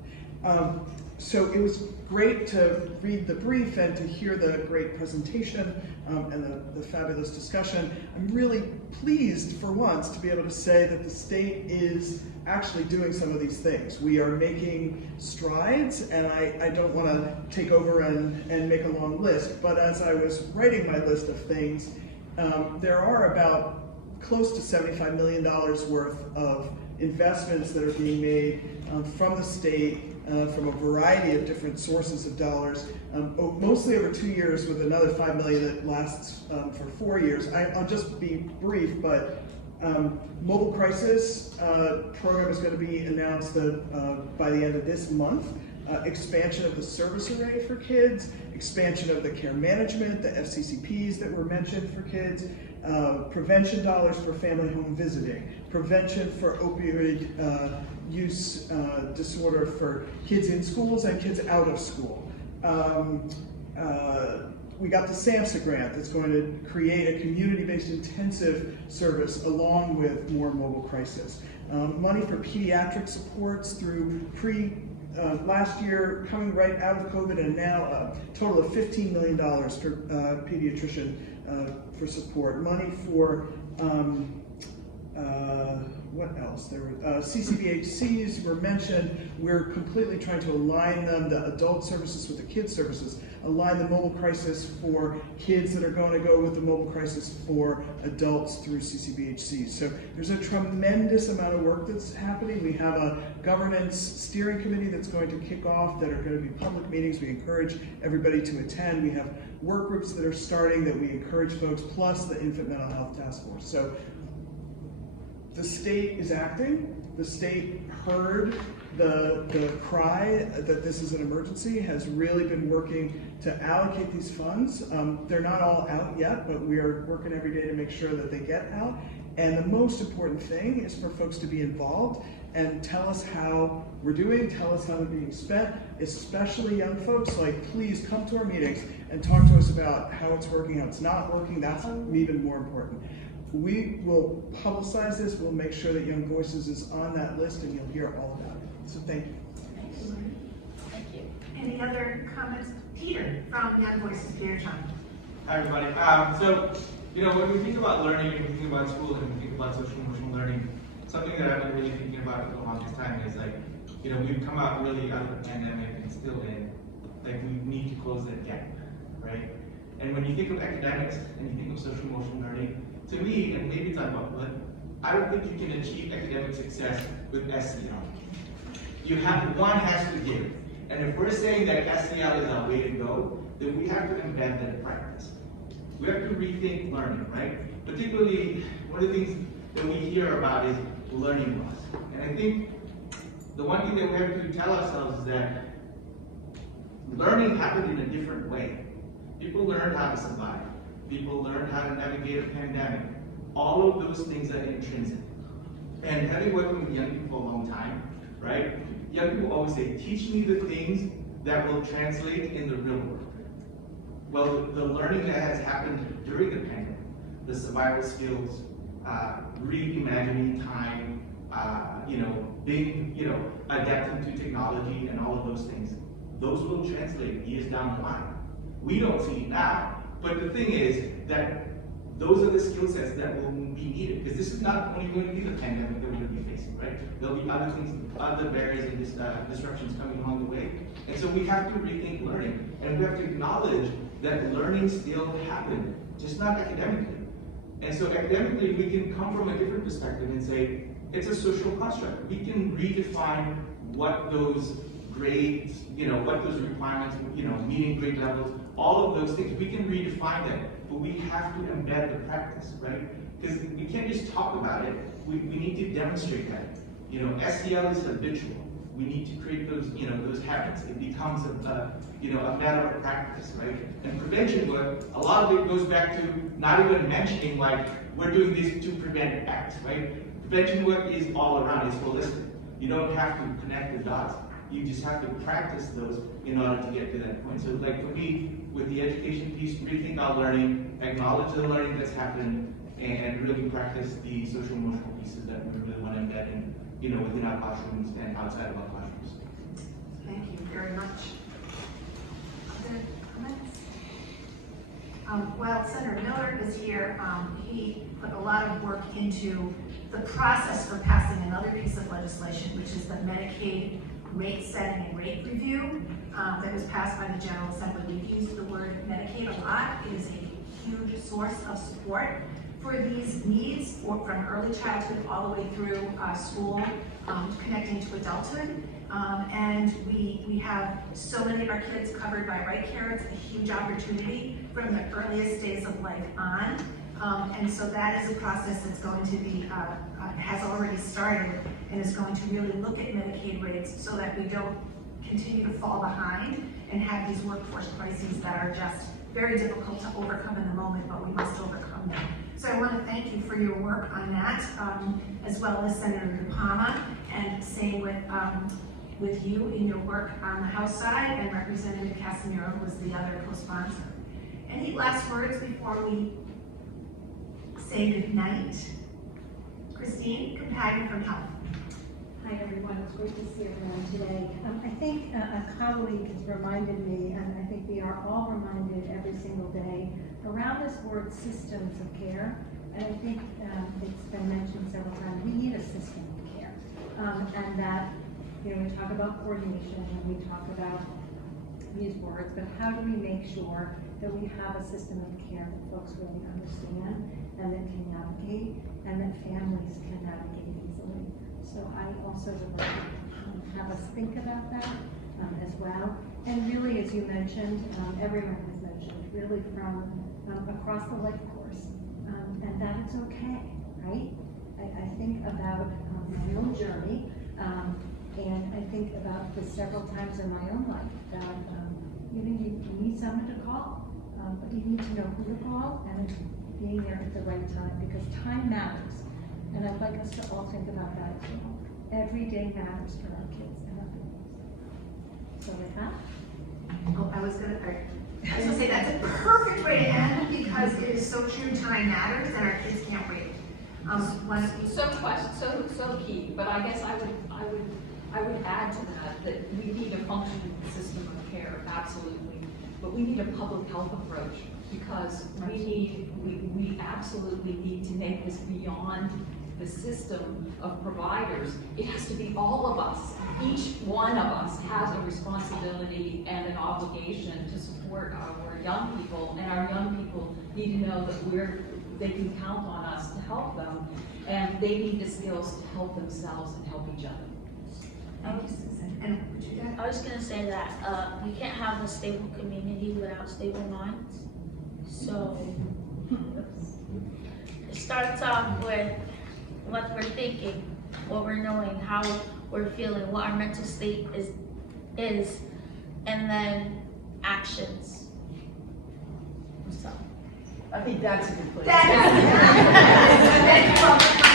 So it was great to read the brief and to hear the great presentation and the fabulous discussion. I'm really pleased for once to be able to say that the state is actually doing some of these things. We are making strides, and I don't want to take over and make a long list, but as I was writing my list of things, there are about close to $75 million worth of investments that are being made from the state, from a variety of different sources of dollars, mostly over 2 years, with another $5 million that lasts for 4 years. I'll just be brief, but Mobile Crisis program is going to be announced by the end of this month. Expansion of the service array for kids, expansion of the care management, the FCCPs that were mentioned for kids, prevention dollars for family home visiting, prevention for opioid use disorder for kids in schools and kids out of school. We got the SAMHSA grant that's going to create a community-based intensive service along with more Mobile Crisis. Money for pediatric supports through last year, coming right out of COVID, and now a total of $15 million for pediatrician for support. Money for what else? There were CCBHCs were mentioned. We're completely trying to align them, the adult services with the kids services, align the mobile crisis for kids that are going to go with the mobile crisis for adults through CCBHCs. So there's a tremendous amount of work that's happening. We have a governance steering committee that's going to kick off that are going to be public meetings. We encourage everybody to attend. We have work groups that are starting that we encourage folks, plus the Infant Mental Health Task Force. So the state is acting. The state heard the cry that this is an emergency, has really been working to allocate these funds. They're not all out yet, but we are working every day to make sure that they get out. And the most important thing is for folks to be involved and tell us how we're doing, tell us how they're being spent, especially young folks. Like, please come to our meetings and talk to us about how it's working, how it's not working. That's even more important. We will publicize this. We'll make sure that Young Voices is on that list, and you'll hear all about it. So thank you. Thank you. Any other comments? Peter from Young Voices, Peter John. Hi, everybody. So, when we think about learning, and we think about school, and we think about social emotional learning, something that I've been really thinking about for the longest time is we've come out really out of the pandemic and still in, we need to close that gap, right? And when you think of academics and you think of social emotional learning, to me, and maybe it's unpopular, I don't think you can achieve academic success with SEL. One has to give. And if we're saying that SEL is our way to go, then we have to embed that in practice. We have to rethink learning, right? Particularly, one of the things that we hear about is learning loss. And I think the one thing that we have to tell ourselves is that learning happened in a different way. People learned how to survive. People learned how to navigate a pandemic. All of those things are intrinsic. And having worked with young people for a long time, right? Young people always say, teach me the things that will translate in the real world. Well, the learning that has happened during the pandemic, the survival skills, reimagining time, adapting to technology and all of those things, those will translate years down the line. We don't see it now, but the thing is that those are the skill sets that will be needed, because this is not only going to be the pandemic that we're going to be facing, right? There'll be other things, other barriers and disruptions coming along the way. And so we have to rethink learning, and we have to acknowledge that learning still happened, just not academically. And so academically, we can come from a different perspective and say, it's a social construct. We can redefine what those grades, what those requirements, meeting grade levels, all of those things, we can redefine them, but we have to embed the practice, right? Because we can't just talk about it, we need to demonstrate that. SEL is habitual. We need to create those, those habits. It becomes a matter of practice, right? And prevention work, a lot of it goes back to not even mentioning we're doing this to prevent X, right? Prevention work is all around, it's holistic. You don't have to connect the dots. You just have to practice those in order to get to that point. So for me, with the education piece, rethink our learning, acknowledge the learning that's happened, and really practice the social emotional pieces that we really want to embed in, within our classrooms and outside of our classrooms. Thank you very much. Other comments? While Senator Miller is here, he put a lot of work into the process for passing another piece of legislation, which is the Medicaid rate setting and rate review that was passed by the General Assembly. We've used the word Medicaid a lot. It is a huge source of support for these needs from early childhood all the way through school, connecting to adulthood. And we have so many of our kids covered by Right Care. It's a huge opportunity from the earliest days of life on. And so that is a process that's going to be, has already started, and is going to really look at Medicaid rates so that we don't continue to fall behind and have these workforce crises that are just very difficult to overcome in the moment, but we must overcome them. So I want to thank you for your work on that, as well as Senator DePalma, and same with you in your work on the House side, and Representative Casimiro was the other co-sponsor. Any last words before we say good night? Christine Compagnon from Health. Hi everyone, it's great to see everyone today. I think a colleague has reminded me, and I think we are all reminded every single day, around this word systems of care, and I think it's been mentioned several times, we need a system of care. And that, you know, we talk about coordination and we talk about these words, but how do we make sure that we have a system of care that folks really understand and that can navigate and that families can navigate easily? So I also would like to have us think about that as well. And really, as you mentioned, everyone has mentioned, really from across the life course, and that it's okay, right? I think about my own journey, and I think about the several times in my own life that you need someone to call, but you need to know who to call and being there at the right time, because time matters. And I'd like us to all think about that as well. Every day matters for our kids and our families. So with that. Oh, I was gonna say that's a perfect way to end, because it is so true, time matters and our kids can't wait. So key, but I guess I would add to that we need a functioning system of care, absolutely. But we need a public health approach, because we absolutely need to make this beyond the system of providers. It has to be all of us. Each one of us has a responsibility and an obligation to support our young people, and our young people need to know that they can count on us to help them, and they need the skills to help themselves and help each other. Thank you, Susan. And would you guys? I was gonna say that we can't have a stable community without stable minds. So it starts off with what we're thinking, what we're knowing, how we're feeling, what our mental state is, and then actions. So I think that's a good place. Thank you all.